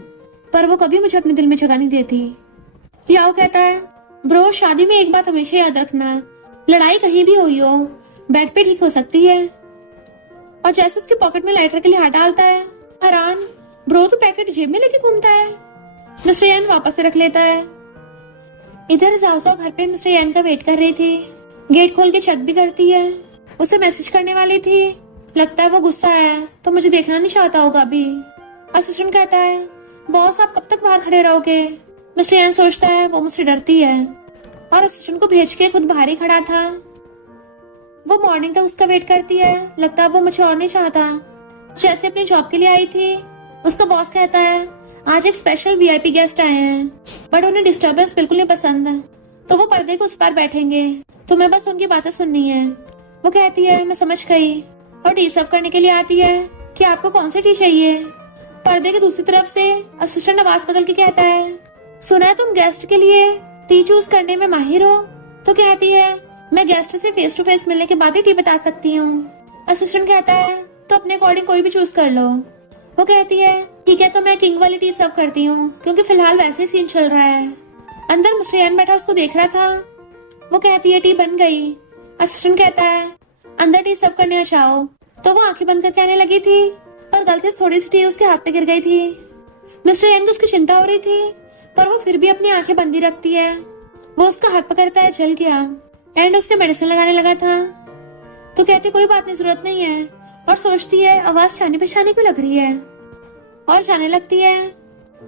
पर वो कभी मुझे अपने दिल में जगह नहीं देती। याओ कहता है ब्रो शादी में एक बात हमेशा याद रखना, लड़ाई कहीं भी हुई हो बेड पे ठीक हो सकती है। और जैसे उसके पॉकेट में लाइटर के लिए हाथ डालता है, हैरान ब्रो तो पैकेट जेब में लेके घूमता है। मिस्टर यान वापस से रख लेता है। इधर जाओसाओ घर पे मिस्टर यान का वेट कर रही थी। गेट खोल के चेक भी करती है। उसे मैसेज करने वाली थी, लगता है वो गुस्सा है तो मुझे देखना नहीं चाहता होगा अभी। असिस्टेंट कहता है बॉस आप कब तक बाहर खड़े रहोगे? मिस्टर यान सोचता है वो मुझसे डरती है और असिस्टेंट को भेज के खुद बाहर ही खड़ा था। वो मॉर्निंग तक उसका वेट करती है, लगता है वो मुझे और नहीं चाहता। जैसे अपनी जॉब के लिए आई थी उसका बॉस कहता है आज एक स्पेशल वीआईपी गेस्ट आए हैं बट उन्हें डिस्टर्बेंस बिल्कुल नहीं पसंद है तो वो पर्दे को उस पार बैठेंगे, तुम्हें बस उनकी बातें सुननी है। वो कहती है मैं समझ गई और टी सर्व करने के लिए आती है कि आपको कौन सी टी चाहिए। पर्दे की दूसरी तरफ से असिस्टेंट आवाज बदल के कहता है सुना है तुम गेस्ट के लिए टी चूज करने में माहिर हो। तो कहती है मैं गेस्ट से फेस टू फेस मिलने के बाद ही टी बता सकती हूँ। असिस्टेंट कहता है तो अपने अकॉर्डिंग कोई भी चूज कर लो। वो कहती है ठीक है तो मैं किंग वाली टी सर्व करती हूँ क्योंकि फिलहाल वैसे ही सीन चल रहा है। अंदर मिस्टर यान बैठा उसको देख रहा था। वो कहती है टी बन गई। असिस्टेंट कहता है अंदर टी सर्व करने आ जाओ। तो वो आंखें बंद करके आने लगी थी पर गलती से थोड़ी सी टी उसके हाथ पे गिर गई थी। मिस्टर यान को उसकी चिंता हो रही थी पर वो फिर भी अपनी आंखें बंदी रखती है। वो उसका हाथ पकड़ता है, जल गया एंड उसके मेडिसिन लगाने लगा था। तो कहती कोई बात नहीं जरूरत नहीं है और सोचती है आवाज जाने पहचाने को लग रही है और जाने लगती है।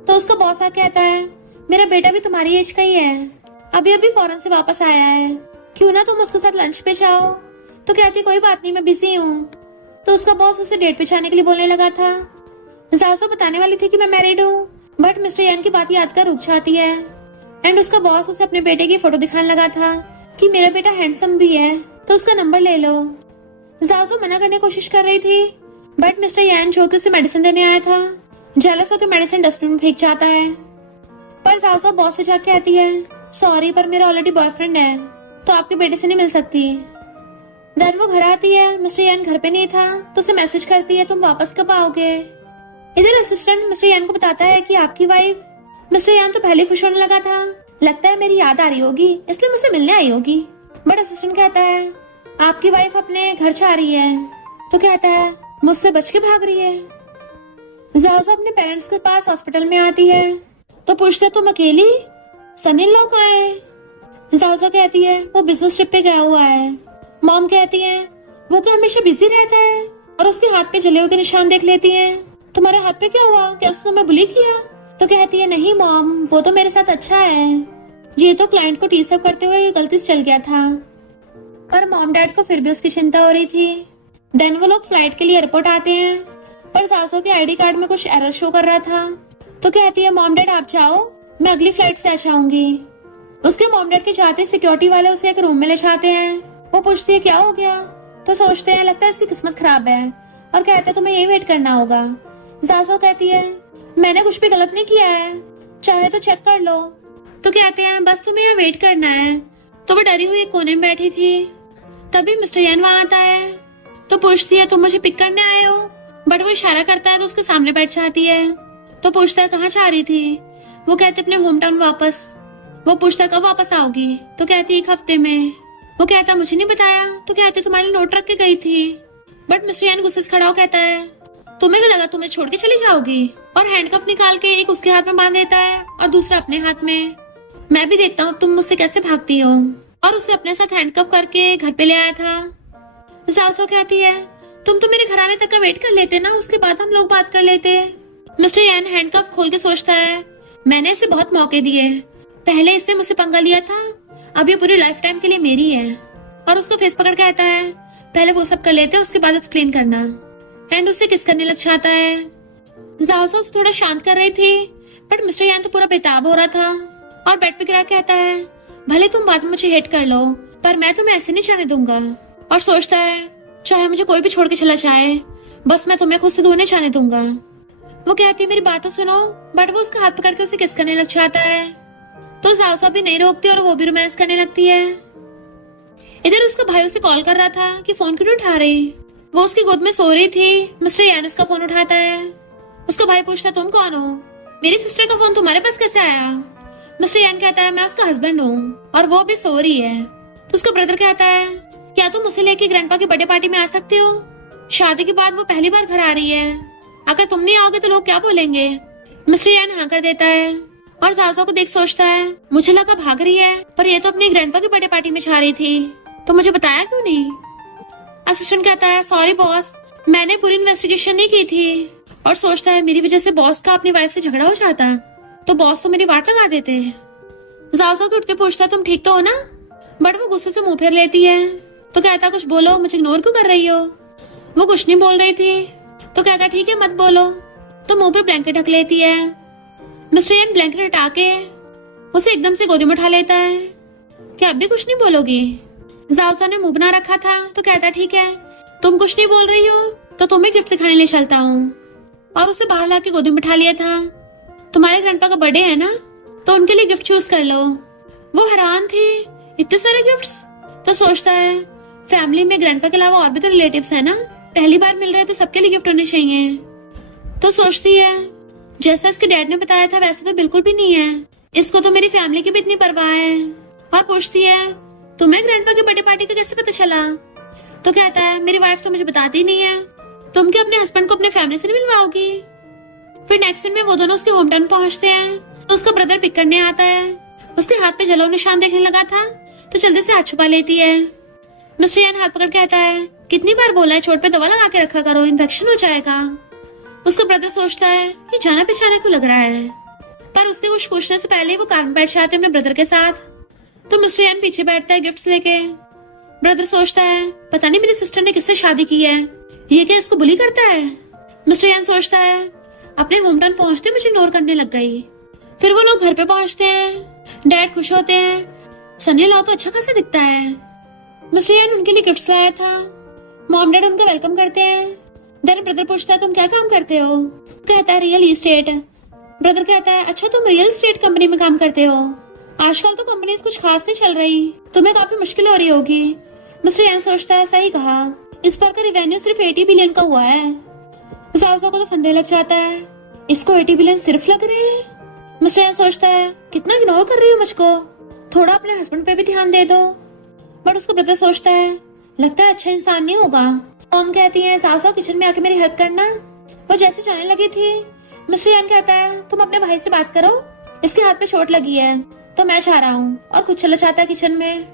तो उसका बॉस आ कहता है मेरा बेटा भी तुम्हारी एज का ही है, अभी अभी फॉरेन से वापस आया है, क्यों ना तुम उसके साथ लंच पे जाओ। तो कहती कोई बात नहीं मैं बिजी हूँ। तो उसका बॉस उसे डेट पे जाने के लिए बोलने लगा था। जाओसाओ बताने वाली थी कि मैं मैरिड हूँ बट मिस्टर यान की बात याद कर रुक जाती है एंड उसका बॉस उसे अपने बेटे की फोटो दिखाने लगा था कि मेरा बेटा हैंडसम भी है तो उसका नंबर ले लो। जाओसाओ मना करने की कोशिश कर रही थी बट मिस्टर यान जो कि उसे मेडिसिन देने आया था जेलस होकर मेडिसिन डस्टबिन में फेंक जाता है। पर जाओसाओ बॉस से जाकर कहती है सॉरी पर मेरा ऑलरेडी बॉयफ्रेंड है तो आपके बेटे से नहीं मिल सकती। देन वो घर आती है, मिस्टर यान घर पे नहीं था तो उसे मैसेज करती है तुम वापस कब आओगे। इधर असिस्टेंट मिस्टर यान को बताता है कि आपकी वाइफ। मिस्टर यान तो पहले खुश होने लगा था, लगता है मेरी याद आ रही होगी इसलिए मुझसे मिलने आई होगी। बट असिस्टेंट कहता है आपकी वाइफ अपने घर जा रही है। तो कहता है मुझसे बच के भाग रही है। जाओसाओ अपने पेरेंट्स के पास हॉस्पिटल में आती है तो पूछते तुम अकेली, सनी लोग आए। जाओसाओ कहती है वो बिजनेस ट्रिप पे गया हुआ है। मॉम कहती है वो तो हमेशा बिजी रहता है और उसके हाथ पे जले हुए के निशान देख लेती है। तुम्हारे हाथ पे क्या हुआ, क्या उसने तुम्हें बुली किया? तो कहती है नहीं मॉम वो तो मेरे साथ अच्छा है, ये तो क्लाइंट को टी सर्व करते हुए गलती से चल गया था। पर मॉम डैड को फिर भी उसकी चिंता हो रही थी। देन वो लोग फ्लाइट के लिए एयरपोर्ट आते हैं पर जाओसाओ के आईडी कार्ड में कुछ एरर शो कर रहा था। तो कहती है मॉम डैड आप जाओ मैं अगली फ्लाइट से आ जाऊंगी। उसके मॉम डैड के जाते सिक्योरिटी वाले उसे एक रूम में ले जाते हैं। वो पूछती है क्या हो गया तो सोचते हैं लगता है इसकी किस्मत खराब है और कहते हैं तुम्हें यही वेट करना होगा। जाओसाओ कहती है मैंने कुछ भी गलत नहीं किया है, चाहे तो चेक कर लो। तो कहते हैं बस तुम्हें यहाँ वेट करना है। तो वो डरी हुई एक कोने में बैठी थी। तभी मिस्टर यान वहाँ आता है तो पूछती है तुम मुझे पिक करने आए हो, बट वो इशारा करता है तो उसके सामने बैठ जाती है। तो पूछता है कहाँ जा रही थी। वो कहते अपने होम टाउन वापस। वो पूछता है कब वापस आओगी। तो कहती 1 हफ्ते में। वो कहता मुझे नहीं बताया। तो कहते तुम्हारे नोट रख के गई थी। बट मिस्टर यान गुस्से से खड़ा हो कहता है तुम्हें क्या लगा तुम्हें छोड़ के चली जाओगी और हैंडकफ निकाल के एक उसके हाथ में बांध देता है और दूसरा अपने हाथ में। मैं भी देखता हूँ तुम मुझसे कैसे भागती हो। और उसे अपने साथ हैंडकफ करके घर पे ले आया था। जाओ कहती है, तुम तो मेरे घर आने तक का वेट कर लेते ना, उसके बाद हम लोग बात कर लेते। मिस्टर यान हैंडकफ खोल के सोचता है, मैंने इसे बहुत मौके दिए, पहले इसने मुझसे पंगा लिया था, अब ये पूरी लाइफ टाइम के लिए मेरी है। और उसको फेस पकड़ के कहता है, पहले वो सब कर लेते हैं, उसके बाद एक्सप्लेन करना। एंड उससे किस करने लग जाता है। जाओ उसे थोड़ा शांत कर रही थी, बट मिस्टर यान तो पूरा बेताब हो रहा था और बेड पे गिरा कहता है, भले तुम बाद में मुझे हेट कर लो, पर मैं तुम्हें ऐसे नहीं जाने दूंगा। और सोचता है, चाहे मुझे कोई भी छोड़ के चला जाए, बस मैं तुम्हें खुद से दूर नहीं जाने दूंगा। वो कहती है, मेरी बात तो सुनो, बट वो उसका हाथ पकड़ के उसे किस करने लग जाता है। तो जाओ भी नहीं रोकती और वो भी रोमांस करने लगती है। इधर उसका भाई उसे कॉल कर रहा था कि फोन क्यों नहीं उठा रही। वो उसकी गोद में सो रही थी। मिस्टर यान उसका फोन उठाता है। उसका भाई पूछता, तुम कौन हो? मेरी सिस्टर का फोन तुम्हारे पास कैसे आया? मिस्टर यान कहता है, मैं उसका हस्बैंड हूँ और वो भी सो रही है। तो उसका ब्रदर कहता है, क्या तुम उसे लेके ग्रैंडपा की बर्थडे पार्टी में आ सकते हो? शादी के बाद वो पहली बार घर आ रही है, अगर तुम नहीं आओगे तो लोग क्या बोलेंगे? मिस्टर यान हाँ कर देता है और जाओ को देख सोचता है, मुझे लगा भाग रही है, पर ये तो अपनी ग्रैंडपा की बर्थडे पार्टी में जा रही थी, तो मुझे बताया क्यों नहीं? असिस्टेंट कहता है, सॉरी बॉस, मैंने पूरी इन्वेस्टिगेशन नहीं की थी। और सोचता है, मेरी वजह से बॉस का अपनी वाइफ से झगड़ा हो जाता तो बॉस तो मेरी बात लगा देते। जाओ के उठते पूछता, तुम ठीक तो हो ना? बट वो गुस्से से मुंह फेर लेती है। तो कहता, कुछ बोलो, मुझे इग्नोर क्यों कर रही हो? वो कुछ नहीं बोल रही थी। तो कहता, ठीक है मत बोलो। तो मुंह पे ब्लैंकेट ढक लेती है। मिस्टर यान ब्लैंकेट हटा के उसे एकदम से गोदी में उठा लेता है। क्या अब भी कुछ नहीं बोलोगी? जाओसा ने मुंह बना रखा था। तो कहता, ठीक है, तुम कुछ नहीं बोल रही हो तो तुम्हें गिफ्ट सिखाने ले चलता हूँ। और उसे बाहर लाके गोदी में बिठा लिया था। तुम्हारे ग्रैंडपा का बर्थडे है ना, तो उनके लिए गिफ्ट चूज कर लो। वो हैरान थी, इतने सारे गिफ्ट्स। तो सोचता है, फैमिली में ग्रैंडपा के अलावा और भी तो रिलेटिव्स है ना, पहली बार मिल रहे हैं तो सबके लिए गिफ्ट होने चाहिए। तो सोचती है, जैसा इसके डैड ने बताया था वैसे तो बिल्कुल भी नहीं है, इसको तो मेरी फैमिली की भी इतनी परवाह है। और पूछती है, तुम्हें ग्रैंडपा की बर्थडे पार्टी का कैसे पता चला? तो कहता है, मेरी वाइफ तो मुझे बताती नहीं है, तुम क्या अपने हस्बैंड को अपने फैमिली से नहीं मिलवाओगी? फिर नेक्स्ट दिन में वो दोनों उसके होम टाउन पहुंचते हैं। तो उसका ब्रदर पिक करने आता है। उसके हाथ पे जलाओ निशान देखने लगा था, तो जल्दी से हाथ छुपा लेती है। मिस्टर यान हाथ पकड़ कहता है, कितनी बार बोला है चोट पे दवा लगा के रखा करो, इन्फेक्शन हो जाएगा। उसका ब्रदर सोचता है, ये जाना पहचाना क्यों लग रहा है, पर उसके कुछ पूछने से पहले वो कार में बैठ जाते हैं अपने ब्रदर के साथ। तो मिस्टर यान पीछे बैठता है गिफ्ट्स लेके। ब्रदर सोचता है, पता नहीं मेरी सिस्टर ने किससे शादी की है, ये क्या इसको बुली करता है? मिस्टर यान सोचता है, अपने होम टाउन पहुंचते मुझे इग्नोर करने लग गई। फिर वो लोग घर पे पहुंचते हैं। डैड खुश होते हैं, सनी लॉ तो अच्छा खासा दिखता है। मिस्टर यान उनके लिए गिफ्ट्स लाया था। मॉम डैड उनका वेलकम करते हैं। देन ब्रदर पूछता है, तुम क्या काम करते हो? कहता है, रियल एस्टेट। ब्रदर कहता है, अच्छा तुम रियल एस्टेट कंपनी में काम करते हो? आजकल तो कंपनीज कुछ खास नहीं चल रही, तुम्हें काफी मुश्किल हो रही होगी। मिस्टर यान सोचता है, सही कहा, इस बार का रेवेन्यू सिर्फ 80 बिलियन का हुआ है। जाओ को तो फंदे लग जाता है, इसको 80 बिलियन सिर्फ लग रहे हैं। मिस्टर यान सोचता है, कितना इग्नोर कर रही हो मुझको, थोड़ा अपने हस्बैंड पे भी ध्यान दे दो। बट उसका ब्रदर सोचता है, लगता है अच्छा इंसान नहीं होगा। मॉम कहती है, सासू किचन में आके मेरी हेल्प करना। वो जैसे जाने लगी थी, मिस्टर यान कहता है, तुम अपने भाई से बात करो, इसके हाथ पे चोट लगी है, तो मैं जा रहा हूँ। और खुद चला जाता है किचन में।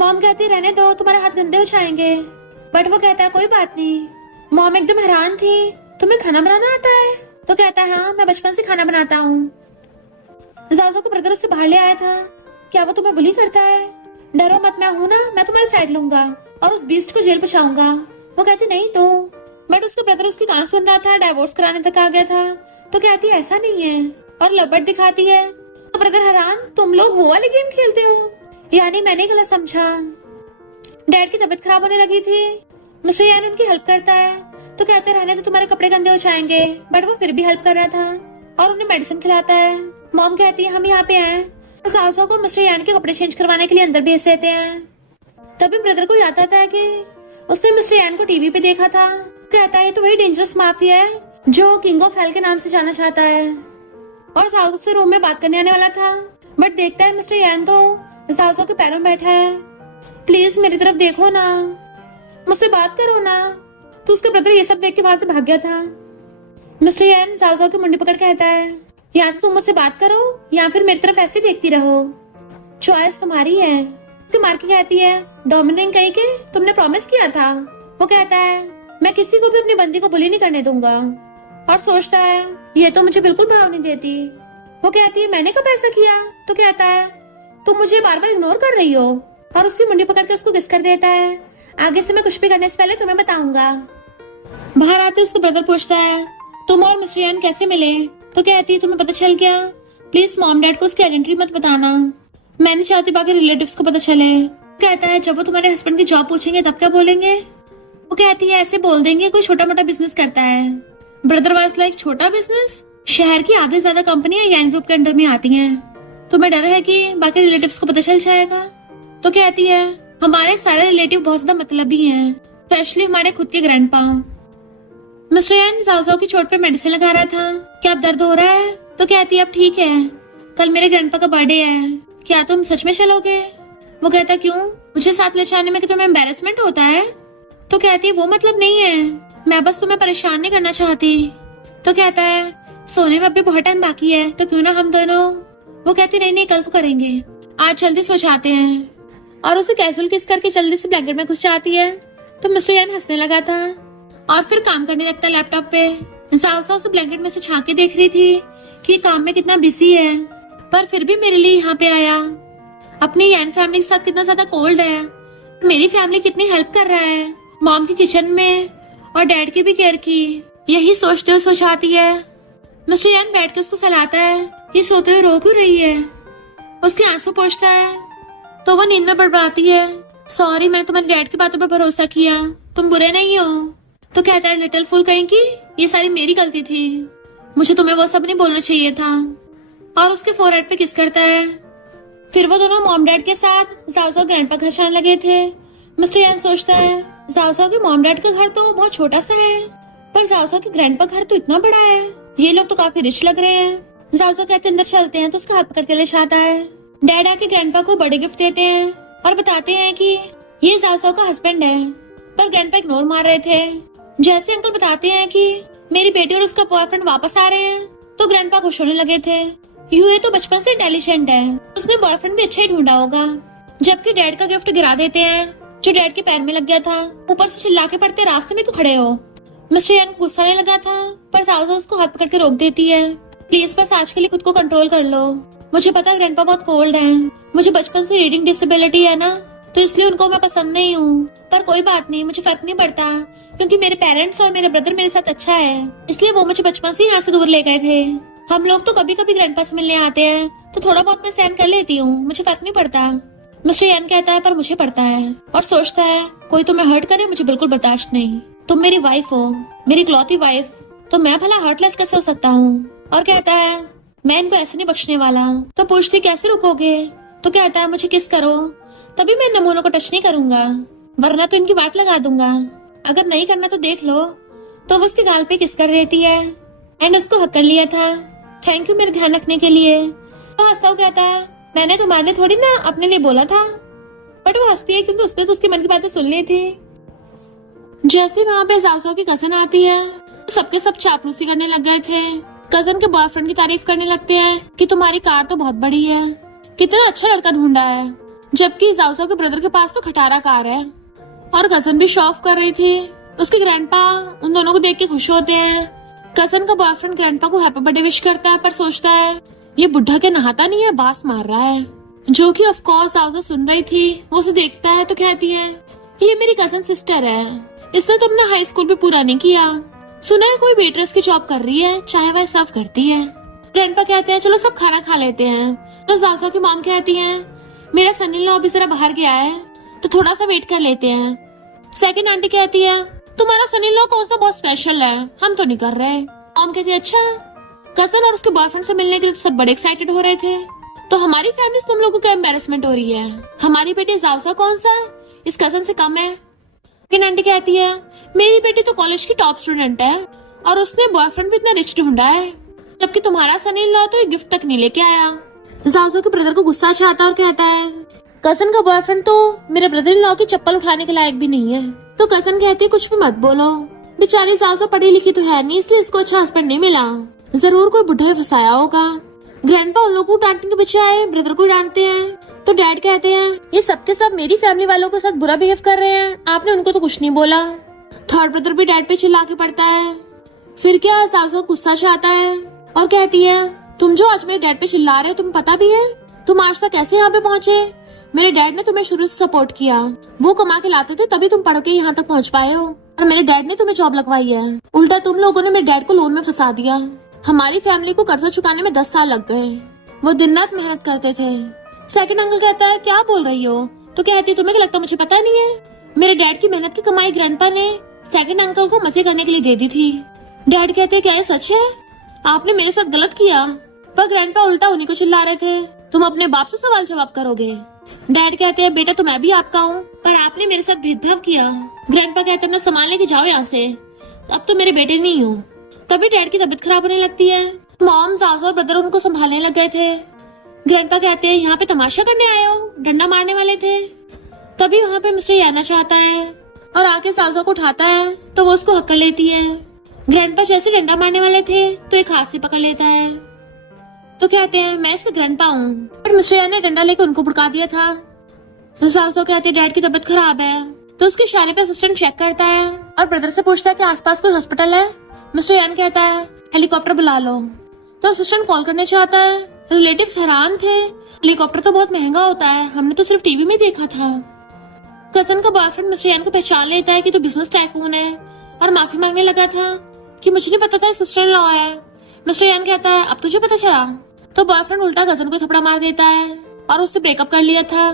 मॉम कहती है, रहने दो, तुम्हारे हाथ गंदे हो जाएंगे। बट वो कहता है, कोई बात नहीं। मॉम एकदम हैरान थी, तुम्हें खाना बनाना आता है? तो कहता है, हाँ मैं बचपन से खाना बनाता हूँ। जाओ को ब्रदर उससे बाहर ले आया था। क्या वो तुम्हें बुली करता है? डरो मत, मैं हूँ ना, मैं तुम्हारी साइड लूंगा और उस बीस्ट को जेल पहुंचाऊंगा। वो कहती, नहीं तो। बट उसका ब्रदर उसकी कहां सुन रहा था, डाइवोर्स कराने तक आ गया था। तो कहती है, ऐसा नहीं है, और लबट दिखाती है। तो ब्रदर हैरान, तुम लोग वो वाले गेम खेलते हो? यानी मैंने गलत समझा। डैड की तबीयत खराब होने लगी थी। मिस्टर यान उनकी हेल्प करता है। तो कहते, रहने तो तुम्हारे कपड़े गंदे हो जाएंगे। बट वो फिर भी हेल्प कर रहा था और उन्हें मेडिसिन खिलाता है। मॉम कहती है, हम यहाँ पे आए। सासू को मिस्टर यान के कपड़े चेंज करवाने के लिए अंदर भेज देते हैं। तभी ब्रदर को याद आता है कि उसने मिस्टर यान को टीवी पे देखा था। कहता है, तो वही डेंजरस माफिया है जो किंग ऑफ हेल के नाम से जाना चाहता है। और सासू से रूम में बात करने आने वाला था, बट देखता है मिस्टर यान तो सासू के पैरों में बैठा है। प्लीज मेरी तरफ देखो ना, मुझसे बात करो ना। तो उसका ब्रदर ये सब देख के वहां से भाग गया था। मिस्टर यान जाओ जाओ की मुंडी पकड़ कहता है, या तो तुम मुझसे बात करो या फिर मेरी तरफ ऐसे देखती रहो, चॉइस तुम्हारी है। उसकी मार के कहती है, डोमिनिक कहीं के तुमने प्रॉमिस किया था। वो कहता है, मैं किसी को भी अपनी बंदी को बुली नहीं करने दूंगा। और सोचता है, ये तो मुझे बिल्कुल भाव नहीं देती। वो कहती है, मैंने कब ऐसा किया? तो कहता है, तुम मुझे बार बार इग्नोर कर रही हो। और उसकी मुंडी पकड़ के उसको किस कर देता है, आगे से मैं कुछ भी करने से पहले तुम्हें बताऊंगा। बाहर आते उसका ब्रदर पूछता है, तुम और मिस्टर यान कैसे मिले? तो कहती है, तुम्हें पता चल गया? प्लीज मॉम डैड को उसकी आइडेंटिटी मत बताना, मैं नहीं चाहती बाकी रिलेटिव्स को पता चले। कहता है, जब वो तुम्हारे हस्बैंड की जॉब पूछेंगे तब क्या बोलेंगे? वो कहती है, ऐसे बोल देंगे कोई छोटा मोटा बिजनेस करता है। ब्रदर वाज लाइक, छोटा बिजनेस? शहर की आधे ज्यादा कंपनियां यान ग्रुप के अंडर में आती हैं। तुम्हें डर है कि बाकी रिलेटिव्स को पता चल जाएगा? तो कहती है, हमारे सारे रिलेटिव बहुत ज्यादा मतलबी हैं, स्पेशली हमारे खुद के ग्रैंडपा। मिस्टर यान जाओ की चोट पे मेडिसिन लगा रहा था। क्या अब दर्द हो रहा है? तो कहती है, अब ठीक है, कल मेरे ग्रैंडपा का बर्थडे है, क्या तुम सच में चलोगे? वो कहता, क्यों, मुझे साथ ले जाने में कि तुम्हें एम्बेरसमेंट होता है? तो कहती है, वो मतलब नहीं है, मैं बस तुम्हें परेशान नहीं करना चाहती। तो कहता है, सोने में अभी बहुत टाइम बाकी है, तो क्यों ना हम दोनों। वो कहती, नहीं नहीं, कल को करेंगे, आज जल्दी सो जाते हैं। और उसे कैजुअल किस करके जल्दी से ब्लैंकेट में घुस जाती है। तो मिस्टर यान हंसने लगा था और फिर काम करने लगता है लैपटॉप पे। जाओ उसे ब्लैंकेट में से झांक के देख रही थी कि ये काम में कितना बिजी है, पर फिर भी मेरे लिए यहाँ पे आया। अपनी यान फैमिली के साथ कितना ज्यादा कोल्ड है, मेरी फैमिली कितनी हेल्प कर रहा है, मॉम की किचन में और डैड की भी केयर की, यही सोचते हुए सोचाती है। मिस्टर यान बैठ के उसको सहलाता है, ये सोते हुए रो क्यों रही है? उसके आंसू पोंछता है तो वो नींद में बड़बड़ाती है, सॉरी मैंने तुम्हारे डैड की बातों पर भरोसा किया, तुम बुरे नहीं हो। तो कहता है, लिटिल फूल कहीं की, ये सारी मेरी गलती थी, मुझे तुम्हें वो सब नहीं बोलना चाहिए था। और उसके फोरहेड पे किस करता है। फिर वो दोनों मॉम डैड के साथ जाओ ग्रैंडपा घर जाने लगे थे। मिस्टर यान सोचता है, जाओ के मॉम डैड का घर तो बहुत छोटा सा है, पर जाओ के ग्रैंडपा घर तो इतना बड़ा है, ये लोग तो काफी रिच लग रहे हैं। जाओ कहते अंदर चलते हैं, तो उसका हाथ पकड़ के ले जाता है। डैड आके ग्रैंडपा को बड़े गिफ्ट देते हैं और बताते हैं कि ये जाओ का हस्बैंड है, पर ग्रैंडपा इग्नोर मार रहे थे। जैसे अंकल बताते हैं कि मेरी बेटी और उसका बॉयफ्रेंड वापस आ रहे हैं, तो ग्रैंडपा खुश होने लगे थे। यूए तो बचपन से इंटेलिजेंट है, उसने बॉयफ्रेंड भी अच्छा ही ढूंढा होगा। जबकि डैड का गिफ्ट गिरा देते हैं जो डैड के पैर में लग गया था, ऊपर से चिल्ला के पड़ते, रास्ते में क्यों खड़े हो? मिस्टर यान को गुस्सा नहीं लगा था, पर जाओ उसको हाथ पकड़ के रोक देती है, प्लीज बस आज के लिए खुद को कंट्रोल कर लो, मुझे पता है ग्रैंडपा बहुत कोल्ड है, मुझे बचपन से रीडिंग डिसेबिलिटी है ना, तो इसलिए उनको मैं पसंद नहीं हूँ, पर कोई बात नहीं, मुझे फर्क नहीं पड़ता, क्योंकि मेरे पेरेंट्स और मेरे ब्रदर मेरे साथ अच्छा है, इसलिए वो मुझे बचपन से यहाँ से दूर ले गए थे। हम लोग तो कभी कभी ग्रैंडपा से मिलने आते हैं, तो थोड़ा बहुत मैं सहन कर लेती हूँ, मुझे फर्क नहीं पड़ता। मिस्टर यान कहता है, पर मुझे पड़ता है, और सोचता है कोई तुम्हें हर्ट करे मुझे बिल्कुल बर्दाश्त नहीं, तुम मेरी वाइफ हो, मेरी इकलौती वाइफ, तो मैं भला हर्टलेस कैसे हो सकता हूँ? और कहता है, मैं इनको ऐसे नहीं बख्शने वाला। तो पूछती, कैसे रुकोगे? तो कहता है, मुझे किस करो, तभी मैं नमूनों को टच नहीं करूंगा, वरना तो इनकी वाट लगा दूंगा, अगर नहीं करना तो देख लो। तो वो उसके गाल पे किस कर देती है एंड उसको हक कर लिया था, थैंक यू मेरे ध्यान रखने के लिए। तो हंसता हुआ कहता है, मैंने तुम्हारे लिए थोड़ी ना अपने लिए बोला था, बट वो हंसती है क्योंकि उसने तो उसके मन की बातें सुन ली थी। जैसे वहाँ पे जाओ की कजन आती है, सबके सब चापलूसी करने लग गए थे। कजन के बॉयफ्रेंड की तारीफ करने लगते हैं कि तुम्हारी कार तो बहुत बड़ी है, कितना अच्छा लड़का ढूंढा है, जबकि जाओ के ब्रदर के पास तो खटारा कार है। और कजन भी शो ऑफ कर रही थी, उसके ग्रैंडपा उन दोनों को देख के खुश होते हैं। कजन का बॉयफ्रेंड ग्रैंडपा को हैप्पी बर्थडे विश करता है, पर सोचता है ये बुढ़ा के नहाता नहीं है, बास मार रहा है, जो कि ऑफ कोर्स जाओ सुन रही थी। वो उसे देखता है तो कहती है, ये मेरी कजन सिस्टर है, इसने तो अपना हाई स्कूल भी पूरा नहीं किया, सुना है कोई वेटरेस की जॉब कर रही है, चाहे वह सर्व करती है। ग्रैंडपा कहते हैं, चलो सब खाना खा लेते हैं। तो जाओ की मॉम कहती है, मेरा सन इन लॉ अभी जरा बाहर गया है, तो थोड़ा सा वेट कर लेते हैं। सेकंड आंटी कहती है, तुम्हारा सन इन लॉ कौन सा बहुत स्पेशल है, हम तो नहीं कर रहे। मॉम कहती है, अच्छा। कजन और उसके बॉयफ्रेंड से मिलने के लिए सब बड़े एक्साइटेड हो रहे थे, तो हमारी फैमिली से तुम लोगों को एम्बेरसमेंट हो रही है, हमारी बेटी जाओ कौन सा इस कजन से कम है। लेकिन आंटी कहती है, मेरी बेटी तो कॉलेज की टॉप स्टूडेंट है और उसने बॉयफ्रेंड भी इतना रिच ढूंढा है, जबकि तुम्हारा सन इन लॉ तो गिफ्ट तक नहीं लेके आया। जाओ के ब्रदर को गुस्सा आता है और कहता है, कजन का बॉयफ्रेंड तो मेरे ब्रदर इन लॉ की चप्पल उठाने के लायक भी नहीं है। तो कजन कहती है, कुछ भी मत बोलो, बेचारी सासू पढ़ी लिखी तो है नहीं, इसलिए इसको अच्छा हस्बैंड नहीं मिला। जरूर कोई बुढ़ा फंसाया होगा। ग्रैंडपा उन लोगों को डांटने के बजाय ब्रदर को डांटते हैं। तो डैड कहते हैं ये सबके सब मेरी फैमिली वालों के साथ बुरा बिहेव कर रहे हैं, आपने उनको तो कुछ नहीं बोला। थर्ड ब्रदर भी डैड पे चिल्ला के पड़ता है। फिर क्या सासू गुस्सा आता है और कहती है तुम जो आज मेरे डैड पे चिल्ला रहे हो तुम्हें पता भी है तुम आज तक कैसे यहाँ पे पहुँचे? मेरे डैड ने तुम्हें शुरू से सपोर्ट किया, वो कमा के लाते थे तभी तुम पढ़ के यहाँ तक पहुँच पाए हो, और मेरे डैड ने तुम्हें जॉब लगवाई है। उल्टा तुम लोगों ने मेरे डैड को लोन में फंसा दिया। हमारी फैमिली को कर्जा चुकाने में 10 साल लग गए। वो दिन रात मेहनत करते थे। सेकंड अंकल कहता है क्या बोल रही हो? तो कहती है तुम्हें क्या लगता मुझे पता नहीं है? मेरे डैड की मेहनत की कमाई ग्रैंडपा ने सेकंड अंकल को मजे करने के लिए दे दी थी। डैड कहते हैं क्या ये सच है? आपने मेरे साथ गलत किया। पर ग्रैंडपा उल्टा उन्हीं को चिल्ला रहे थे तुम अपने बाप से सवाल जवाब करोगे। डैड कहते हैं बेटा तो मैं भी आपका हूँ, पर आपने मेरे साथ भेदभाव किया। ग्रैंडपा कहते हैं अपना सामान लेके जाओ यहाँ से, अब तो मेरे बेटे नहीं हो। तभी डैड की तबीयत खराब होने लगती है। मॉम सासू और ब्रदर उनको संभालने लग गए थे। ग्रैंडपा कहते हैं यहाँ पे तमाशा करने आए हो, डंडा मारने वाले थे। तभी वहाँ पे मिस्टर याना चाहता है और आके सासू को उठाता है तो वो उसको हक्कर लेती है। ग्रैंडपा जैसे डंडा मारने वाले थे तो एक हाथ से पकड़ लेता है। तो कहते हैं मैं इसका ग्रैंडपा हूँ, पर मिस्टर यान ने डंडा लेकर उनको भड़का दिया था। तो सासू कहते हैं डैड की तबीयत खराब है। तो उसके इशारे पे असिस्टेंट चेक करता है और ब्रदर से पूछता है कि आसपास कोई हॉस्पिटल है। मिस्टर यान कहता है हेलीकॉप्टर बुला लो। तो असिस्टेंट कॉल करने चाहता है। रिलेटिव्स हैरान थे, हेलीकॉप्टर तो बहुत महंगा होता है, हमने तो सिर्फ टीवी में देखा था। कजन का बॉयफ्रेंड मिस्टर यान को पहचान लेता है कि तो बिजनेस टाइकून है और माफी मांगने लगा था कि मुझे नहीं पता था सिस्टर इन लॉ है। मिस्टर यान कहता है अब तुझे पता चला? तो बॉयफ्रेंड उल्टा कजन को थपड़ा मार देता है और उससे ब्रेकअप कर लिया था।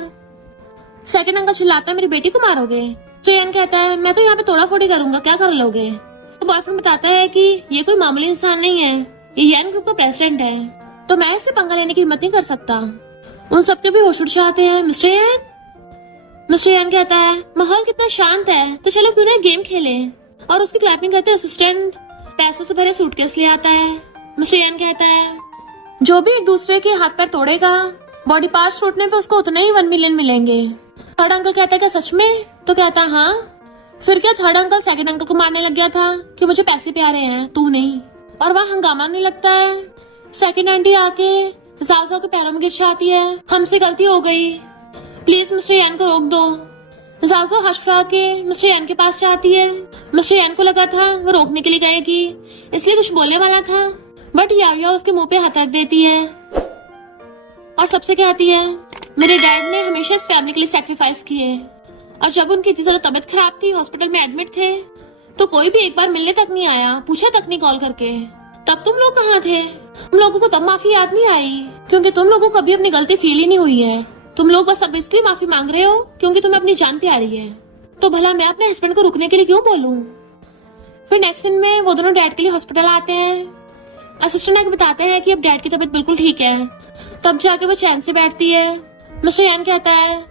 सेकंड अंकल चिल्लाता है मेरी बेटी को मारोगे? तो यान कहता है मैं तो यहाँ पे तोड़ा फोड़ी करूंगा, क्या कर लोगे? तो बॉयफ्रेंड बताता है कि ये कोई मामूली इंसान नहीं है, ये यान ग्रुप का प्रेसिडेंट है, तो मैं इससे पंगा लेने की हिम्मत नहीं कर सकता। उन सबके भी होश उड़ जाते हैं। मिस्टर यान कहता है माहौल कितना शांत है, तो चलो क्यों ना गेम खेले। और उसकी क्लैपिंग करते असिस्टेंट पैसों से भरे सूटकेस ले आता है। मिस्टर यान कहता है जो भी एक दूसरे के हाथ पैर तोड़ेगा बॉडी पार्ट्स टूटने पे उसको उतने ही 1 मिलियन मिलेंगे। थर्ड अंकल कहता है क्या सच में? तो कहता है हाँ। फिर क्या थर्ड अंकल सेकंड अंकल को मारने लग गया था कि मुझे पैसे प्यारे हैं तू नहीं, और वहाँ हंगामा नहीं लगता है। सेकंड आंटी आके सासू के पैरों में गिर जाती है, हमसे गलती हो गई, प्लीज मिस्टर यान को रोक दो। सासू हंसफड़ा के मिस्टर यान के पास जाती है। मिस्टर यान को लगा था वो रोकने के लिए गएगी, इसलिए कुछ बोलने वाला था, बट याविया उसके मुंह पे हाथ रख देती है और सबसे कहती है मेरे डैड ने हमेशा इस फैमिली के लिए सैक्रिफाइस किए, और जब उनकी इतनी ज्यादा तबीयत खराब थी, हॉस्पिटल में एडमिट थे, तो कोई भी एक बार मिलने तक नहीं आया, पूछा तक नहीं कॉल करके। तब तुम लोग कहाँ थे? तुम लोगों को तब माफी याद नहीं आई क्योंकि तुम लोगों को कभी अपनी गलती फील ही नहीं हुई है। तुम लोग बस अब इसलिए माफी मांग रहे हो क्योंकि तुम्हें अपनी जान प्यारी है। तो भला मैं अपने हस्बैंड को रुकने के लिए क्यों बोलूं? फिर नेक्स्ट दिन में वो दोनों डैड के लिए हॉस्पिटल आते हैं। असिस्टेंट आके बताते हैं कि अब डैड की तबीयत बिल्कुल ठीक है। तब जाके वो चैन से बैठती है। मिस्टर यान कहता है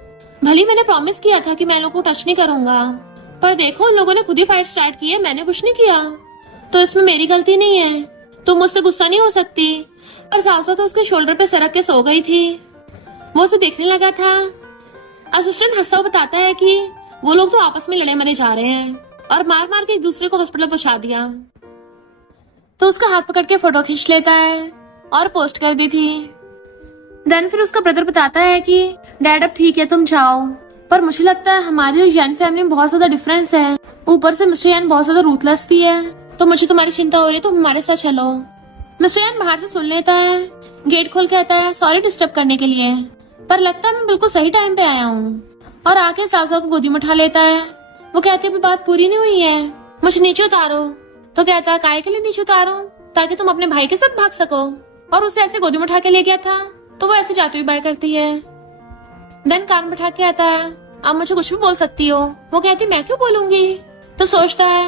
भली मैंने प्रॉमिस किया था कि मैं लोगों को टच नहीं करूंगा, पर देखो उन लोगों ने खुद ही फाइट स्टार्ट की है, मैंने कुछ नहीं किया, तो इसमें मेरी गलती नहीं है, तुम मुझसे गुस्सा नहीं हो सकती। पर सासू तो उसके शोल्डर पे सरक के सो गई थी, वो उसे देखने लगा था। असिस्टेंट हंसता हुआ बताता है कि वो लोग तो आपस में लड़े मरे जा रहे हैं और मार मार के एक दूसरे को हॉस्पिटल पहुंचा दिया। तो उसका हाथ पकड़ के फोटो खींच लेता है और पोस्ट कर दी थी। देन फिर उसका ब्रदर बताता है कि डैड अब ठीक है तुम जाओ, पर मुझे लगता है हमारी और यान फैमिली में बहुत ज्यादा डिफरेंस है, ऊपर से मिस्टर यान बहुत ज्यादा रूथलेस भी है, तो मुझे तुम्हारी चिंता हो रही है, तुम हमारे साथ चलो। मिस्टर यान बाहर से सुन लेता है, गेट खोल कहता है सॉरी डिस्टर्ब करने के लिए, पर लगता है मैं बिल्कुल सही टाइम पे आया हूँ, और आके सासू को गोदी में उठा लेता है। वो कहती है अभी बात पूरी नहीं हुई है, मुझे नीचे उतारो। तो कहता है काहे के लिए नीचे उतारो? ताकि तुम अपने भाई के साथ भाग सको। और उसे ऐसे गोदी में उठा के ले गया था, तो वो ऐसे जाती हुई बाय करती है। देन कान बैठा के आता है अब मुझे कुछ भी बोल सकती हो। वो कहती मैं क्यों बोलूंगी? तो सोचता है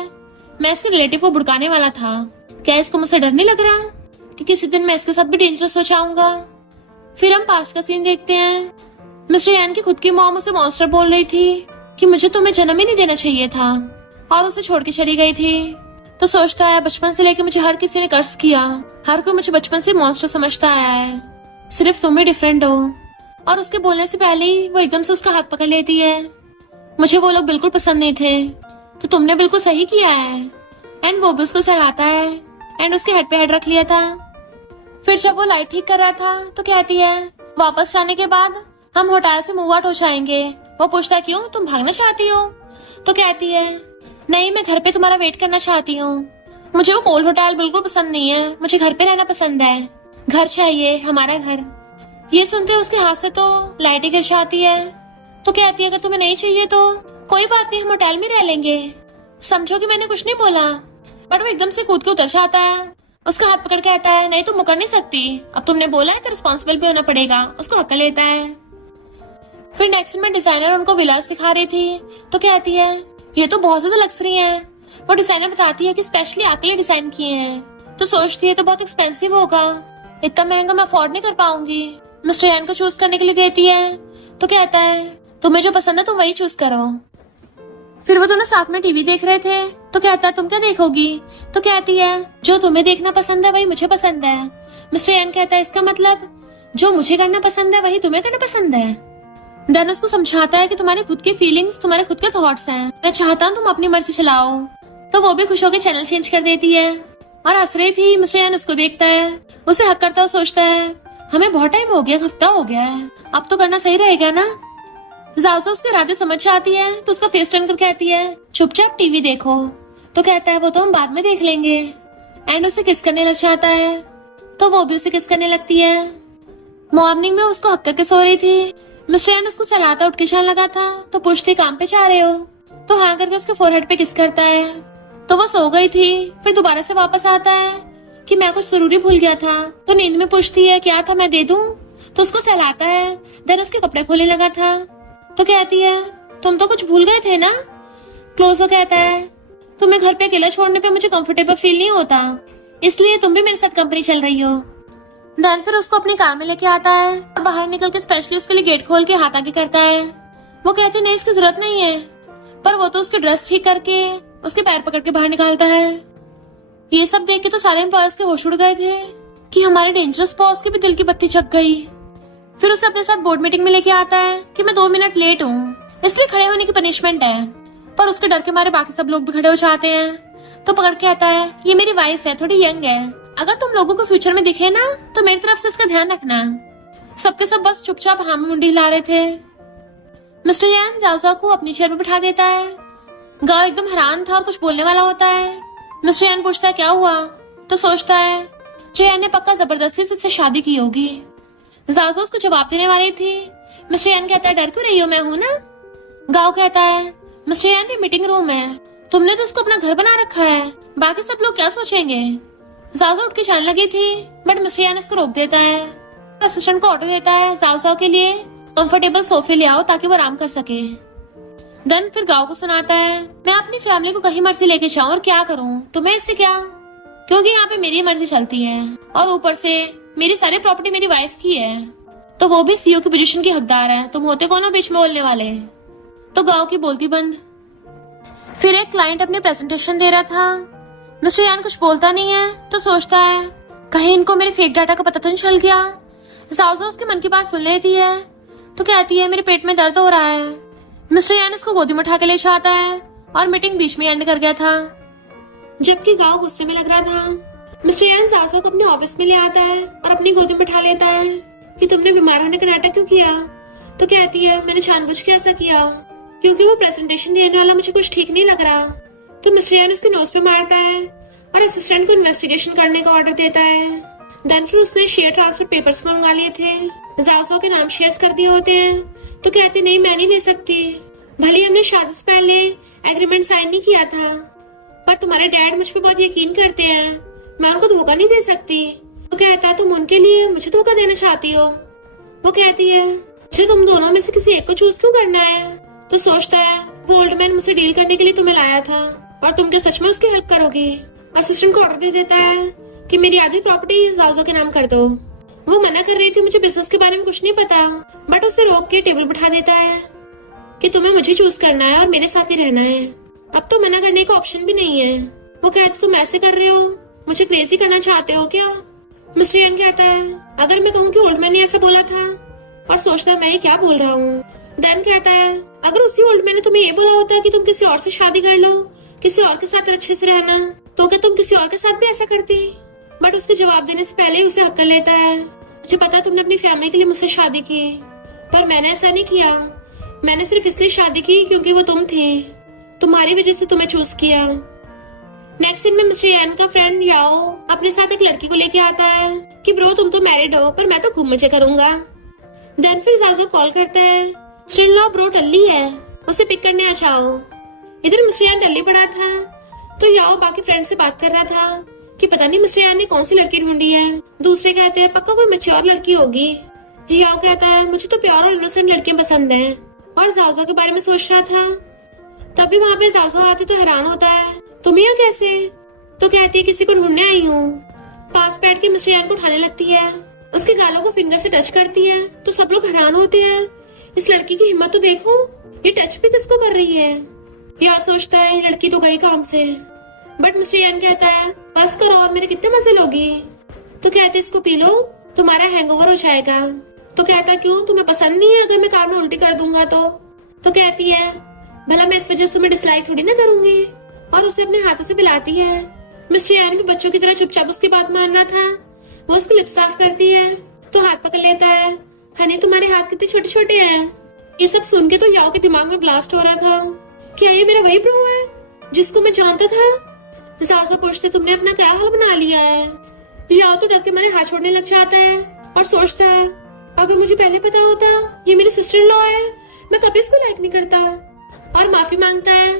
मैं इसके रिलेटिव को भड़काने वाला था, क्या इसको मुझसे डर नहीं लग रहा कि किसी दिन मैं इसके साथ भी डेंजरस हो जाऊंगा। फिर हम पास्ट का सीन देखते हैं। मिस्टर यान की खुद की मॉम उसे मॉन्स्टर बोल रही थी कि मुझे तुम्हें जन्म ही नहीं देना चाहिए था, और उसे छोड़ के चली गई थी। तो सोचता है बचपन से लेकर मुझे हर किसी ने कर्ज किया, हर कोई मुझे बचपन से मॉन्स्टर समझता आया है, सिर्फ तुम ही डिफरेंट हो। और उसके बोलने से पहले ही वो एकदम से उसका हाथ पकड़ लेती है। मुझे वो लोग बिल्कुल पसंद नहीं थे, तो तुमने बिल्कुल सही किया है, एंड वो भी उसको सहलाता है एंड उसके हेड पे हेड रख लिया था। फिर जब वो लाइट ठीक कर रहा था तो कहती है वापस जाने के बाद हम होटल से मूव आउट हो जाएंगे। वो पूछता है क्यों, तुम भागना चाहती हो? तो कहती है नहीं, मैं घर पे तुम्हारा वेट करना चाहती हूँ। मुझे वो कोल्ड होटल बिल्कुल पसंद नहीं है, मुझे घर पे रहना पसंद है, घर चाहिए, हमारा घर। ये सुनते उसके हाथ से तो लाइट ही गिर जाती है। तो कहती है अगर तुम्हें नहीं चाहिए तो कोई बात नहीं, हम होटल में रह लेंगे, समझो कि मैंने कुछ नहीं बोला। बट वो एकदम से कूद के उतर जाता है, उसका हाथ पकड़ के कहता है नहीं तुम मुकर नहीं सकती, अब तुमने बोला है तो रिस्पॉन्सिबल भी होना पड़ेगा। उसको हक लेता है। फिर नेक्स्ट में डिजाइनर उनको विलास दिखा रही थी तो कहती है ये तो बहुत ज्यादा लग्जरी है। वो डिजाइनर बताती है कि स्पेशली आपके लिए डिजाइन किए हैं। तो सोचती है तो बहुत एक्सपेंसिव होगा, इतना महंगा मैं अफोर्ड नहीं कर पाऊंगी। मिस्टर यान को चूज करने के लिए देती है तो कहता है तुम्हें जो पसंद है तुम वही चूज करो। फिर वो दोनों साथ में टीवी देख रहे थे तो कहता है तुम क्या देखोगी? तो कहती है जो तुम्हें देखना पसंद है वही मुझे पसंद है। मिस्टर यान कहता है इसका मतलब जो मुझे करना पसंद है वही तुम्हें करना पसंद है। देन उसको समझाता है कि तुम्हारी खुद की फीलिंग्स तुम्हारे खुद के थॉट्स हैं, मैं चाहता हूँ तुम अपनी मर्जी चलाओ। तो वो भी खुश होकर चैनल चेंज कर देती है और हंस रही थी। मिस्टर यान उसको देखता है, उसे हक करता हुआ सोचता है हमें बहुत टाइम हो गया, हफ्ता हो गया है, अब तो करना सही रहेगा ना। जाओसा उसके इरादे समझ जाती है तो उसका फेस टर्न कर कहती है चुपचाप टीवी देखो। तो कहता है वो तो हम बाद में देख लेंगे एंड उसे किस करने लग जाता है। तो वो भी उसे किस करने लगती है। मॉर्निंग में उसको हक करके सो रही थी। मिस्टर यान उसको सहलाता उठ के जाने लगा था तो पूछती काम पे जा रहे हो? तो हाँ करके उसके फोरहेड पे किस करता है। तो वो सो गई थी। फिर दोबारा से वापस आता है कि मैं कुछ जरूरी भूल गया था। तो नींद में पूछती है क्या था, मैं दे दूं? तो उसको सहलाता है। देन उसके कपड़े खोलने लगा था तो कहती है तुम तो कुछ भूल गए थे ना। क्लोजो कहता है तुम्हें घर पे अकेला छोड़ने पे मुझे कंफर्टेबल फील नहीं होता, इसलिए तुम भी मेरे साथ कंपनी चल रही हो। देन फिर उसको अपनी कार में लेके आता है और बाहर निकल के स्पेशली उसके लिए गेट खोल के हाथ आगे करता है। वो कहती नहीं इसकी जरूरत नहीं है, पर वो तो उसकी ड्रेस ठीक करके उसके पैर पकड़ के बाहर निकालता है। ये सब देख के तो सारे एम्प्लॉयज के होश उड़ गए थे कि हमारे डेंजरस बॉस के भी दिल की बत्ती जग गई। फिर उसे अपने साथ बोर्ड मीटिंग में लेके आता है कि मैं 2 मिनट लेट हूँ, इसलिए खड़े होने की पनिशमेंट है। पर उसके डर के मारे बाकी सब लोग भी खड़े हो जाते हैं। तो पकड़ के कहता है ये मेरी वाइफ है, थोड़ी यंग है, अगर तुम लोगों को फ्यूचर में दिखे ना तो मेरी तरफ से इसका ध्यान रखना। सबके सब बस चुपचाप हाँ में मुंडी हिला रहे थे। मिस्टर यान जाओसा को अपनी चेयर पर बिठा देता है। गांव एकदम हैरान था और कुछ बोलने वाला होता है। मिस्टर यान पूछता है क्या हुआ? तो सोचता है जयान ने पक्का जबरदस्ती से शादी की होगी। जाओसा उसको जवाब देने वाली थी। मिस्टर यान कहता है डर क्यों रही हो, मैं हूं ना। गांव कहता है मिस्टर यान भी मीटिंग रूम है, तुमने तो उसको अपना घर बना रखा है, बाकी सब लोग क्या सोचेंगे। जाओसा उठ के जाने लगी थी बट मिस्टर यान इसको रोक देता है। असिस्टेंट को ऑर्डर देता है जाओसा के लिए कंफर्टेबल सोफे ले आओ ताकि वो आराम कर सके। देन फिर गांव को सुनाता है मैं अपनी फैमिली को कहीं मर्जी लेके जाऊं और क्या करूं, तुम्हें इससे क्या, क्योंकि यहाँ पे मेरी मर्जी चलती है और ऊपर से मेरी सारी प्रॉपर्टी मेरी वाइफ की है, तो वो भी सीईओ की पोजीशन की हकदार है, तुम होते कौन हो बीच में बोलने वाले। तो गांव की बोलती बंद। फिर एक क्लाइंट अपनी प्रेजेंटेशन दे रहा था। मिस्टर यान कुछ बोलता नहीं है तो सोचता है कहीं इनको मेरे फेक डाटा का पता तो नहीं चल गया। जाओसा उसके मन की बात सुन लेती है तो कहती है मेरे पेट में दर्द हो रहा है। मिस्टर यान उसको गोदी में उठा के ले जाता है और मीटिंग बीच में एंड कर गया था। जबकि गांव गुस्से में लग रहा था। मिस्टर यान जाओसा को अपने ऑफिस में ले आता है और अपनी गोदी में बिठा लेता है कि तुमने बीमार होने का नाटक क्यों किया। तो कहती है मैंने जानबूझ के ऐसा किया क्योंकि वो प्रेजेंटेशन देने वाला मुझे कुछ ठीक नहीं लग रहा। तो मिस्टर यान उसके नोज पे मारता है और असिस्टेंट को इन्वेस्टिगेशन करने का ऑर्डर देता है। देन फिर उसने शेयर ट्रांसफर पेपर्स मंगा लिए थे, जाओसा के नाम शेयर्स कर दिए होते हैं। तो कहते नहीं मैं नहीं ले सकती, भले हमने शादी से पहले एग्रीमेंट साइन नहीं किया था, पर तुम्हारे डैड मुझ पे बहुत यकीन करते हैं, मैं उनको धोखा नहीं दे सकती। तो कहता है तुम उनके लिए मुझे धोखा देना चाहती हो। वो कहती है जो तुम दोनों में से किसी एक को चूज क्यों करना है। तो सोचता है वो ओल्ड मैन मुझसे डील करने के लिए तुम्हें लाया था और तुम क्या सच में उसकी हेल्प करोगी। असिस्टेंट को ऑर्डर दे देता है कि मेरी आधी प्रॉपर्टी जाओसा के नाम कर दो। वो मना कर रही थी मुझे बिजनेस के बारे में कुछ नहीं पता, बट उसे रोक के टेबल बिठा देता है कि तुम्हें मुझे चूज करना है और मेरे साथ ही रहना है, अब तो मना करने का ऑप्शन भी नहीं है। वो कहते तुम ऐसे कर रहे हो, मुझे क्रेजी करना चाहते हो क्या। मिस्टर यंग कहता है अगर मैं कहूँ कि ओल्ड मैन ने ऐसा बोला था, और सोचता है मैं ये क्या बोल रहा हूँ। देन कहता है अगर उसी ओल्ड मैन ने तुम्हें ये बोला होता कि तुम किसी और से शादी कर लो, किसी और के साथ अच्छे से रहना, तो क्या तुम किसी और के साथ भी ऐसा करती? बट उसके जवाब देने से पहले ही उसे हक कर लेता है। मुझे पता तुमने अपनी फैमिली के लिए मुझसे शादी की, पर मैंने ऐसा नहीं किया। मैंने सिर्फ इसलिए शादी की क्योंकि वो तुम थी। तुम्हारी वजह से तुम्हें चूज किया। नेक्स्ट सीन में मिस्टर यान का फ्रेंड याओ अपने साथ एक लड़की को लेके आता है कि ब्रो तुम तो मैरिड हो, पर मैं तो खूब मजे करूंगा। देन फिर जाओ कॉल करता है, मिस्टर इन लॉ ब्रो टल्ली है, उसे पिक करने आ जाओ। इधर मिस्टर यान टल्ली पड़ा था तो याओ बाकी फ्रेंड से बात कर रहा था कि पता नहीं मिस्टर यान ने कौन सी लड़की ढूंढी है। दूसरे कहते हैं पक्का कोई मैच्योर लड़की होगी। याओ कहता है मुझे तो प्योर और इनोसेंट लड़कियां पसंद हैं, और जाओ के बारे में सोच रहा था। तभी वहाँ पे जाओ आते तो हैरान होता है, तुम यहाँ कैसे? तो कहती है किसी को ढूंढने आई हूँ। पास बैठ के मिस्टर यान को उठाने लगती है, उसके गालों को फिंगर से टच करती है तो सब लोग हैरान होते हैं। इस लड़की की हिम्मत तो देखो, ये टच भी किसको कर रही है। या सोचता है ये लड़की तो गई काम से। बट मिस्टर यान कहता है बस करो और मेरे कितने मजे लोगी। तो कहते इसको पी लो, तुम्हारा हैंगओवर हो जाएगा। तो कहता क्यों, तुम्हें पसंद नहीं है अगर मैं कार में उल्टी कर दूंगा तो कहती है भला मैं इस वजह से तुम्हें डिसलाइक थोड़ी ना करूंगी, और उसे अपने हाथों से पिलाती है। मिस्टर यान भी बच्चों की तरह चुपचाप उसकी बात मान रहा था। वो उसकी लिप साफ करती है तो हाथ पकड़ लेता है, हनी तुम्हारे हाथ कितने छोटे छोटे हैं। ये सब सुन के तो याओ के दिमाग में ब्लास्ट हो रहा था, क्या ये मेरा वही ब्रो है जिसको मैं जानता था? जाओ पूछते तुमने अपना क्या हाल बना लिया है। याओ तो डर के मेरे हाथ छोड़ने लग जाता है और सोचता है अगर मुझे पहले पता होता ये मेरी सिस्टर इन लॉ है, मैं कभी इसको लाइक नहीं करता, और माफी मांगता है।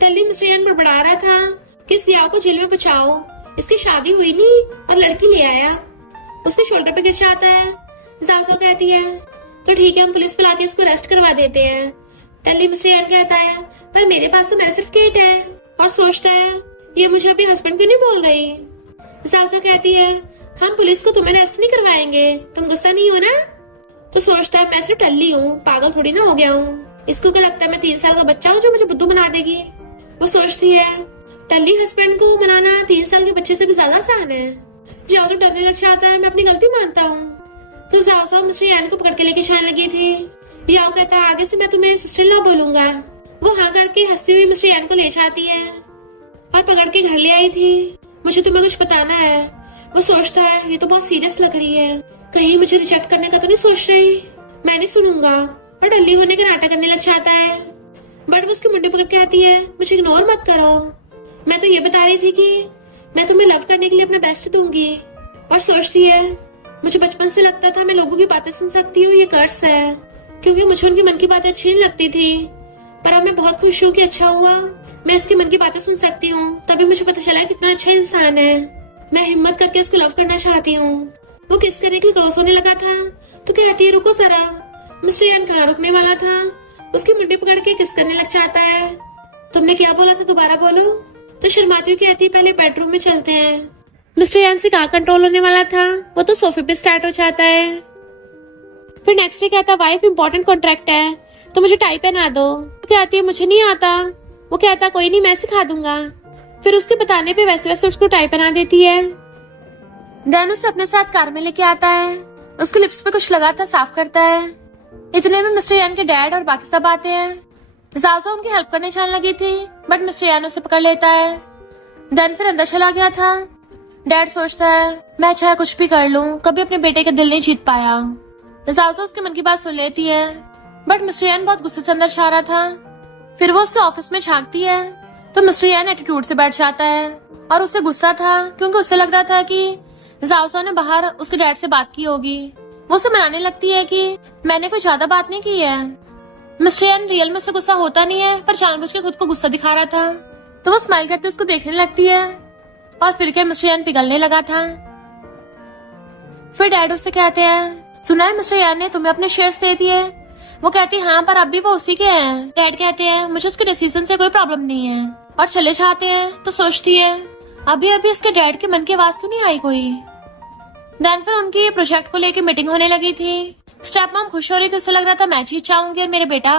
टल्ली मिस्टर यान बड़बड़ा रहा था कि इस याओ को जेल में बचाओ, इसकी शादी हुई नहीं और लड़की ले आया। उसके शोल्डर पे गिर जाता है। जाओ कहती है तो ठीक है हम पुलिस बुला के इसको अरेस्ट करवा देते हैं। टल्ली मिस्टर यान कहता है पर मेरे पास तो मेरा सिर्फ केट है, और सोचता है ये मुझे अभी हस्बैंड क्यों नहीं बोल रही। जाओ कहती है हम पुलिस को तुम्हें अरेस्ट नहीं करवाएंगे, तुम गुस्सा नहीं हो ना। तो सोचता है मैं सिर्फ टल्ली हूँ, पागल थोड़ी ना हो गया हूँ। इसको क्या लगता है मैं 3 साल का बच्चा हूँ जो मुझे बुद्धू बना देगी। वो सोचती है टल्ली हस्बैंड को मनाना 3 साल के बच्चे से भी ज्यादा आसान है। जाओ डरने लग जाता है, मैं अपनी गलती मानता हूँ। तो जाओ मिस्टर यान को पकड़ के लेके जाने लगी थी। याओ कहता है आगे से मैं तुम्हें सिस्टर इन लॉ बोलूंगा। वो हाँ करके हंसती हुई मिस्टर यान को ले जाती है और पकड़ के घर ले आई थी। मुझे तुम्हें कुछ बताना है। वो सोचता है ये तो बहुत सीरियस लग रही है, कहीं मुझे रिजेक्ट करने का तो नहीं सोच रही। मैं नहीं सुनूंगा, और डल्ली होने का नाटक करने लग जाता है। बट वो उसकी मुंडी पकड़ के आती है, मुझे इग्नोर मत करो, मैं तो ये बता रही थी कि मैं तुम्हें लव करने के लिए अपना बेस्ट दूंगी। और सोचती है मुझे बचपन से लगता था मैं लोगों की बातें सुन सकती हूँ, ये कर्स है, क्योंकि मुझे उनकी मन की बातें अच्छी नहीं लगती थी। पर अब मैं बहुत खुश हूँ कि अच्छा हुआ मैं इसके मन की बातें सुन सकती हूँ। तभी मुझे पता चला कितना अच्छा इंसान है। मैं हिम्मत करके उसको लव करना चाहती हूँ। वो किस करने के लिए क्लोज होने लगा था तो कहती है रुको जरा। मिस्टर यान कहाँ रुकने वाला था, उसकी मुंडी पकड़ के किस करने लग जाता है। तुमने क्या बोला था, दोबारा बोलो। तो शर्माती हुई कहती है पहले बेडरूम में चलते हैं। मिस्टर यान से कहाँ कंट्रोल होने वाला था, वो तो सोफे पे स्टार्ट हो जाता है। फिर नेक्स्ट डे कहता वाइफ इंपॉर्टेंट कॉन्ट्रैक्ट है तो मुझे टाई पहना दो। तो कहती है मुझे नहीं आता। वो कहता कोई नहीं मैं सिखा दूंगा। फिर उसके बताने पे वैसे वैसे उसको टाई पहना देती है। देन उसे अपने साथ कार में लेके आता है, उसके लिप्स पे कुछ लगा था साफ करता है। इतने में मिस्टर यान के डैड और बाकी सब आते हैं। जाजो उनकी हेल्प करने जाने लगी थी बट मिस्टर यान उसे पकड़ लेता है। देन फिर अंदर चला गया था। डैड सोचता है मैं चाहे कुछ भी कर लूं कभी अपने बेटे का दिल नहीं जीत पाया। जाजो उसके मन की बात सुन लेती है बट मिस्टर यान बहुत गुस्से से अंदर जा रहा था। फिर वो उसके ऑफिस में झांकती है तो मिस्टर यान एटीट्यूड से बैठ जाता है, और उसे गुस्सा था क्योंकि उसे लग रहा था कि जाओ ने बाहर उसके डैड से बात की होगी। वो उसे मनाने लगती है कि मैंने कोई ज्यादा बात नहीं की है। मिस्टर यान रियल में उसे गुस्सा होता नहीं है पर जानबूझ के खुद को गुस्सा दिखा रहा था। तो वो स्माइल करते उसको देखने लगती है और फिर क्या मिस्टर यान पिघलने लगा था। फिर डैड उससे कहते हैं सुना है मिस्टर यान ने तुम्हें अपने शेयर्स दे दिए। वो कहती है हाँ पर अब भी वो उसी के हैं। डैड कहते हैं मुझे उसके डिसीजन से कोई प्रॉब्लम नहीं है, और चले जाते हैं। तो सोचती है अभी अभी उसके डैड के मन की आवाज क्यों नहीं आई कोई। देन फिर उनकी प्रोजेक्ट को लेके मीटिंग होने लगी थी। स्टेप मॉम खुश हो रही थी, उसे लग रहा था मैं जीत जाऊंगी और मेरे बेटा।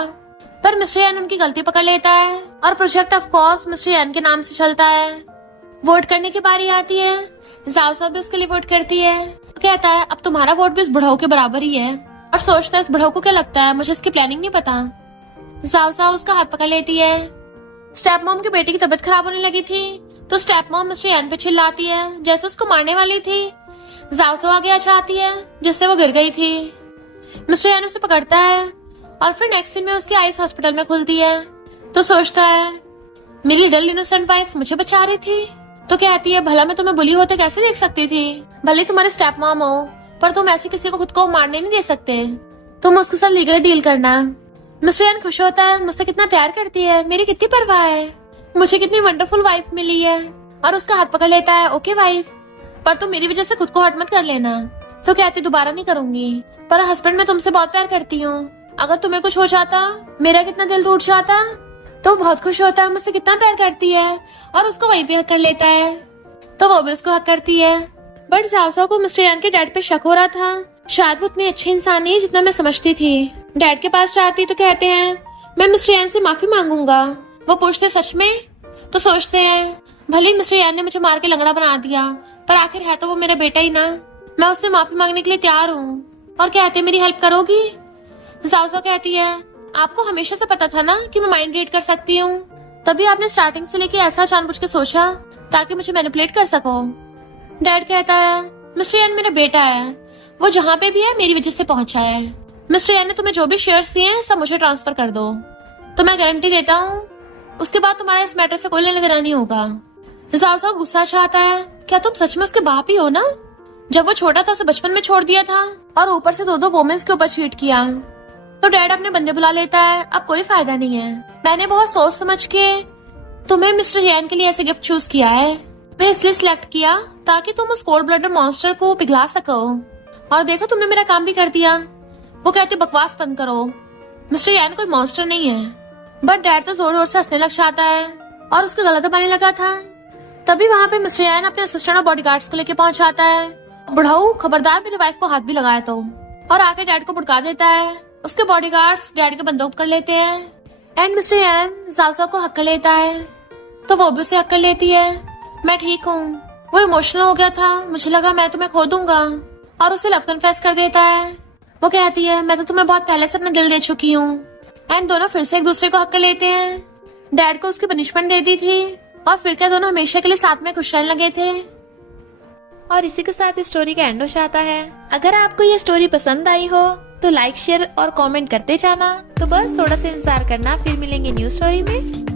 पर मिस्टर यान उनकी गलती पकड़ लेता है और प्रोजेक्ट ऑफ कोर्स मिस्टर यान के नाम से चलता है। वोट करने की बारी आती है। जाओ भी उसके लिए वोट करती है। तो कहता है अब तुम्हारा वोट भी उस बुढ़ाऊ के बराबर ही है, और सोचता है इस बुढ़ाऊ को क्या लगता है, मुझे इसकी प्लानिंग नहीं पता। जाओ उसका हाथ पकड़ लेती है। स्टेप मॉम की बेटी की तबीयत खराब होने लगी थी तो स्टेप मॉम मिस्टर यान पे चिल्लाती है जैसे उसको मारने वाली थी। जाओ तो आगे आ जाती है जिससे वो गिर गई थी। मिस्टर यान उसे पकड़ता है और फिर नेक्स्ट सीन में उसकी आईज हॉस्पिटल में खुलती है। तो सोचता है मेरी डल इनोसेंट वाइफ मुझे बचा रही थी। तो कहती है भला मैं तुम्हें बुली होते कैसे देख सकती थी, भले तुम्हारे स्टेप मॉम हो पर तुम ऐसे किसी को खुद को मारने नहीं दे सकते, तुम उसके साथ लीगल डील करना। मिस्टर यान खुश होता है, मुझसे कितना प्यार करती है, मेरी कितनी परवाह है, मुझे कितनी वंडरफुल वाइफ मिली है। और उसका हाथ पकड़ लेता है, ओके वाइफ पर तुम मेरी वजह से खुद को हर्ट मत कर लेना। तो कहती दोबारा नहीं करूंगी, पर हस्बैंड मैं तुमसे बहुत प्यार करती हूँ, अगर तुम्हें कुछ हो जाता मेरा कितना दिल टूट जाता। तो बहुत खुश होता है, मुझसे कितना प्यार करती है और उसको वहीं पे हक कर लेता है। तो वो भी उसको हक करती है। बट जाओ को मिस्टर यान के डैड पे शक हो रहा था, शायद वो उतनी अच्छी इंसान नहीं जितना मैं समझती थी। डैड के पास जाती तो कहते हैं मैं मिस्टर यान से माफी मांगूंगा। वो पूछते सच में? तो सोचते हैं भले मिस्टर यान ने मुझे मार के लंगड़ा बना दिया पर आखिर है तो वो मेरा बेटा ही ना, मैं उससे माफी मांगने के लिए तैयार हूँ। और कहते मेरी हेल्प करोगी? जाओ कहती है आपको हमेशा से पता था ना कि मैं माइंड रीड कर सकती हूँ, तभी आपने स्टार्टिंग से लेके ऐसा जानबूझ के सोचा ताकि मुझे मैनिपुलेट कर सको। डैड कहता है मिस्टर यान मेरा बेटा है, वो जहाँ पे भी है मेरी वजह से पहुंचा है। मिस्टर यान ने तुम्हें जो भी शेयर्स दिए हैं सब मुझे ट्रांसफर कर दो, तो मैं गारंटी देता हूँ उसके बाद तुम्हारा इस मैटर से कोई लेना देना नहीं होगा। जाओ गुस्सा चाहता है, क्या तुम सच में उसके बाप ही हो ना? जब वो छोटा था उसे बचपन में छोड़ दिया था और ऊपर से दो वोमेन्स के ऊपर चीट किया। तो डैड अपने बंदे बुला लेता है, अब कोई फायदा नहीं है, मैंने बहुत सोच समझ के तुम्हें मिस्टर यान के लिए ऐसे गिफ्ट चूज किया है, मैं इसलिए सिलेक्ट किया ताकि तुम उस कोल्ड ब्लडेड मॉन्स्टर को पिघला सको। और देखो तुमने मेरा काम भी कर दिया। वो कहते बकवास बंद करो, मिस्टर यान कोई मॉन्स्टर नहीं है। बट डैड तो जोर जोर से हंसने लग जाता है और उसका गला दबाने लगा था। तभी वहाँ पे मिस्टर यान अपने असिस्टेंट और बॉडीगार्ड्स को लेके पहुंच जाता है। बुढ़ाऊ खबरदार मेरी वाइफ को हाथ भी लगाया और आके डैड को भड़का देता है। उसके बॉडीगार्ड्स डैड के बंदूक कर लेते हैं एंड मिस्टर यान जाओ को हक कर लेता है, तो वो भी उसे हक कर लेती है। मैं ठीक हूँ, वो इमोशनल हो गया था, मुझे लगा मैं तुम्हें खो दूंगा, और उसे लव कन्फेस कर देता है। वो कहती है मैं तो तुम्हें बहुत पहले से अपना दिल दे चुकी हूँ एंड दोनों फिर से एक दूसरे को हक कर लेते हैं। डैड को उसकी पनिशमेंट दे दी थी और फिर क्या दोनों हमेशा के लिए साथ में खुश रहने लगे थे। और इसी के साथ इस स्टोरी का एंड हो जाता है। अगर आपको ये स्टोरी पसंद आई हो तो लाइक शेयर और कमेंट करते जाना। तो बस थोड़ा सा इंतजार करना, फिर मिलेंगे न्यू स्टोरी में।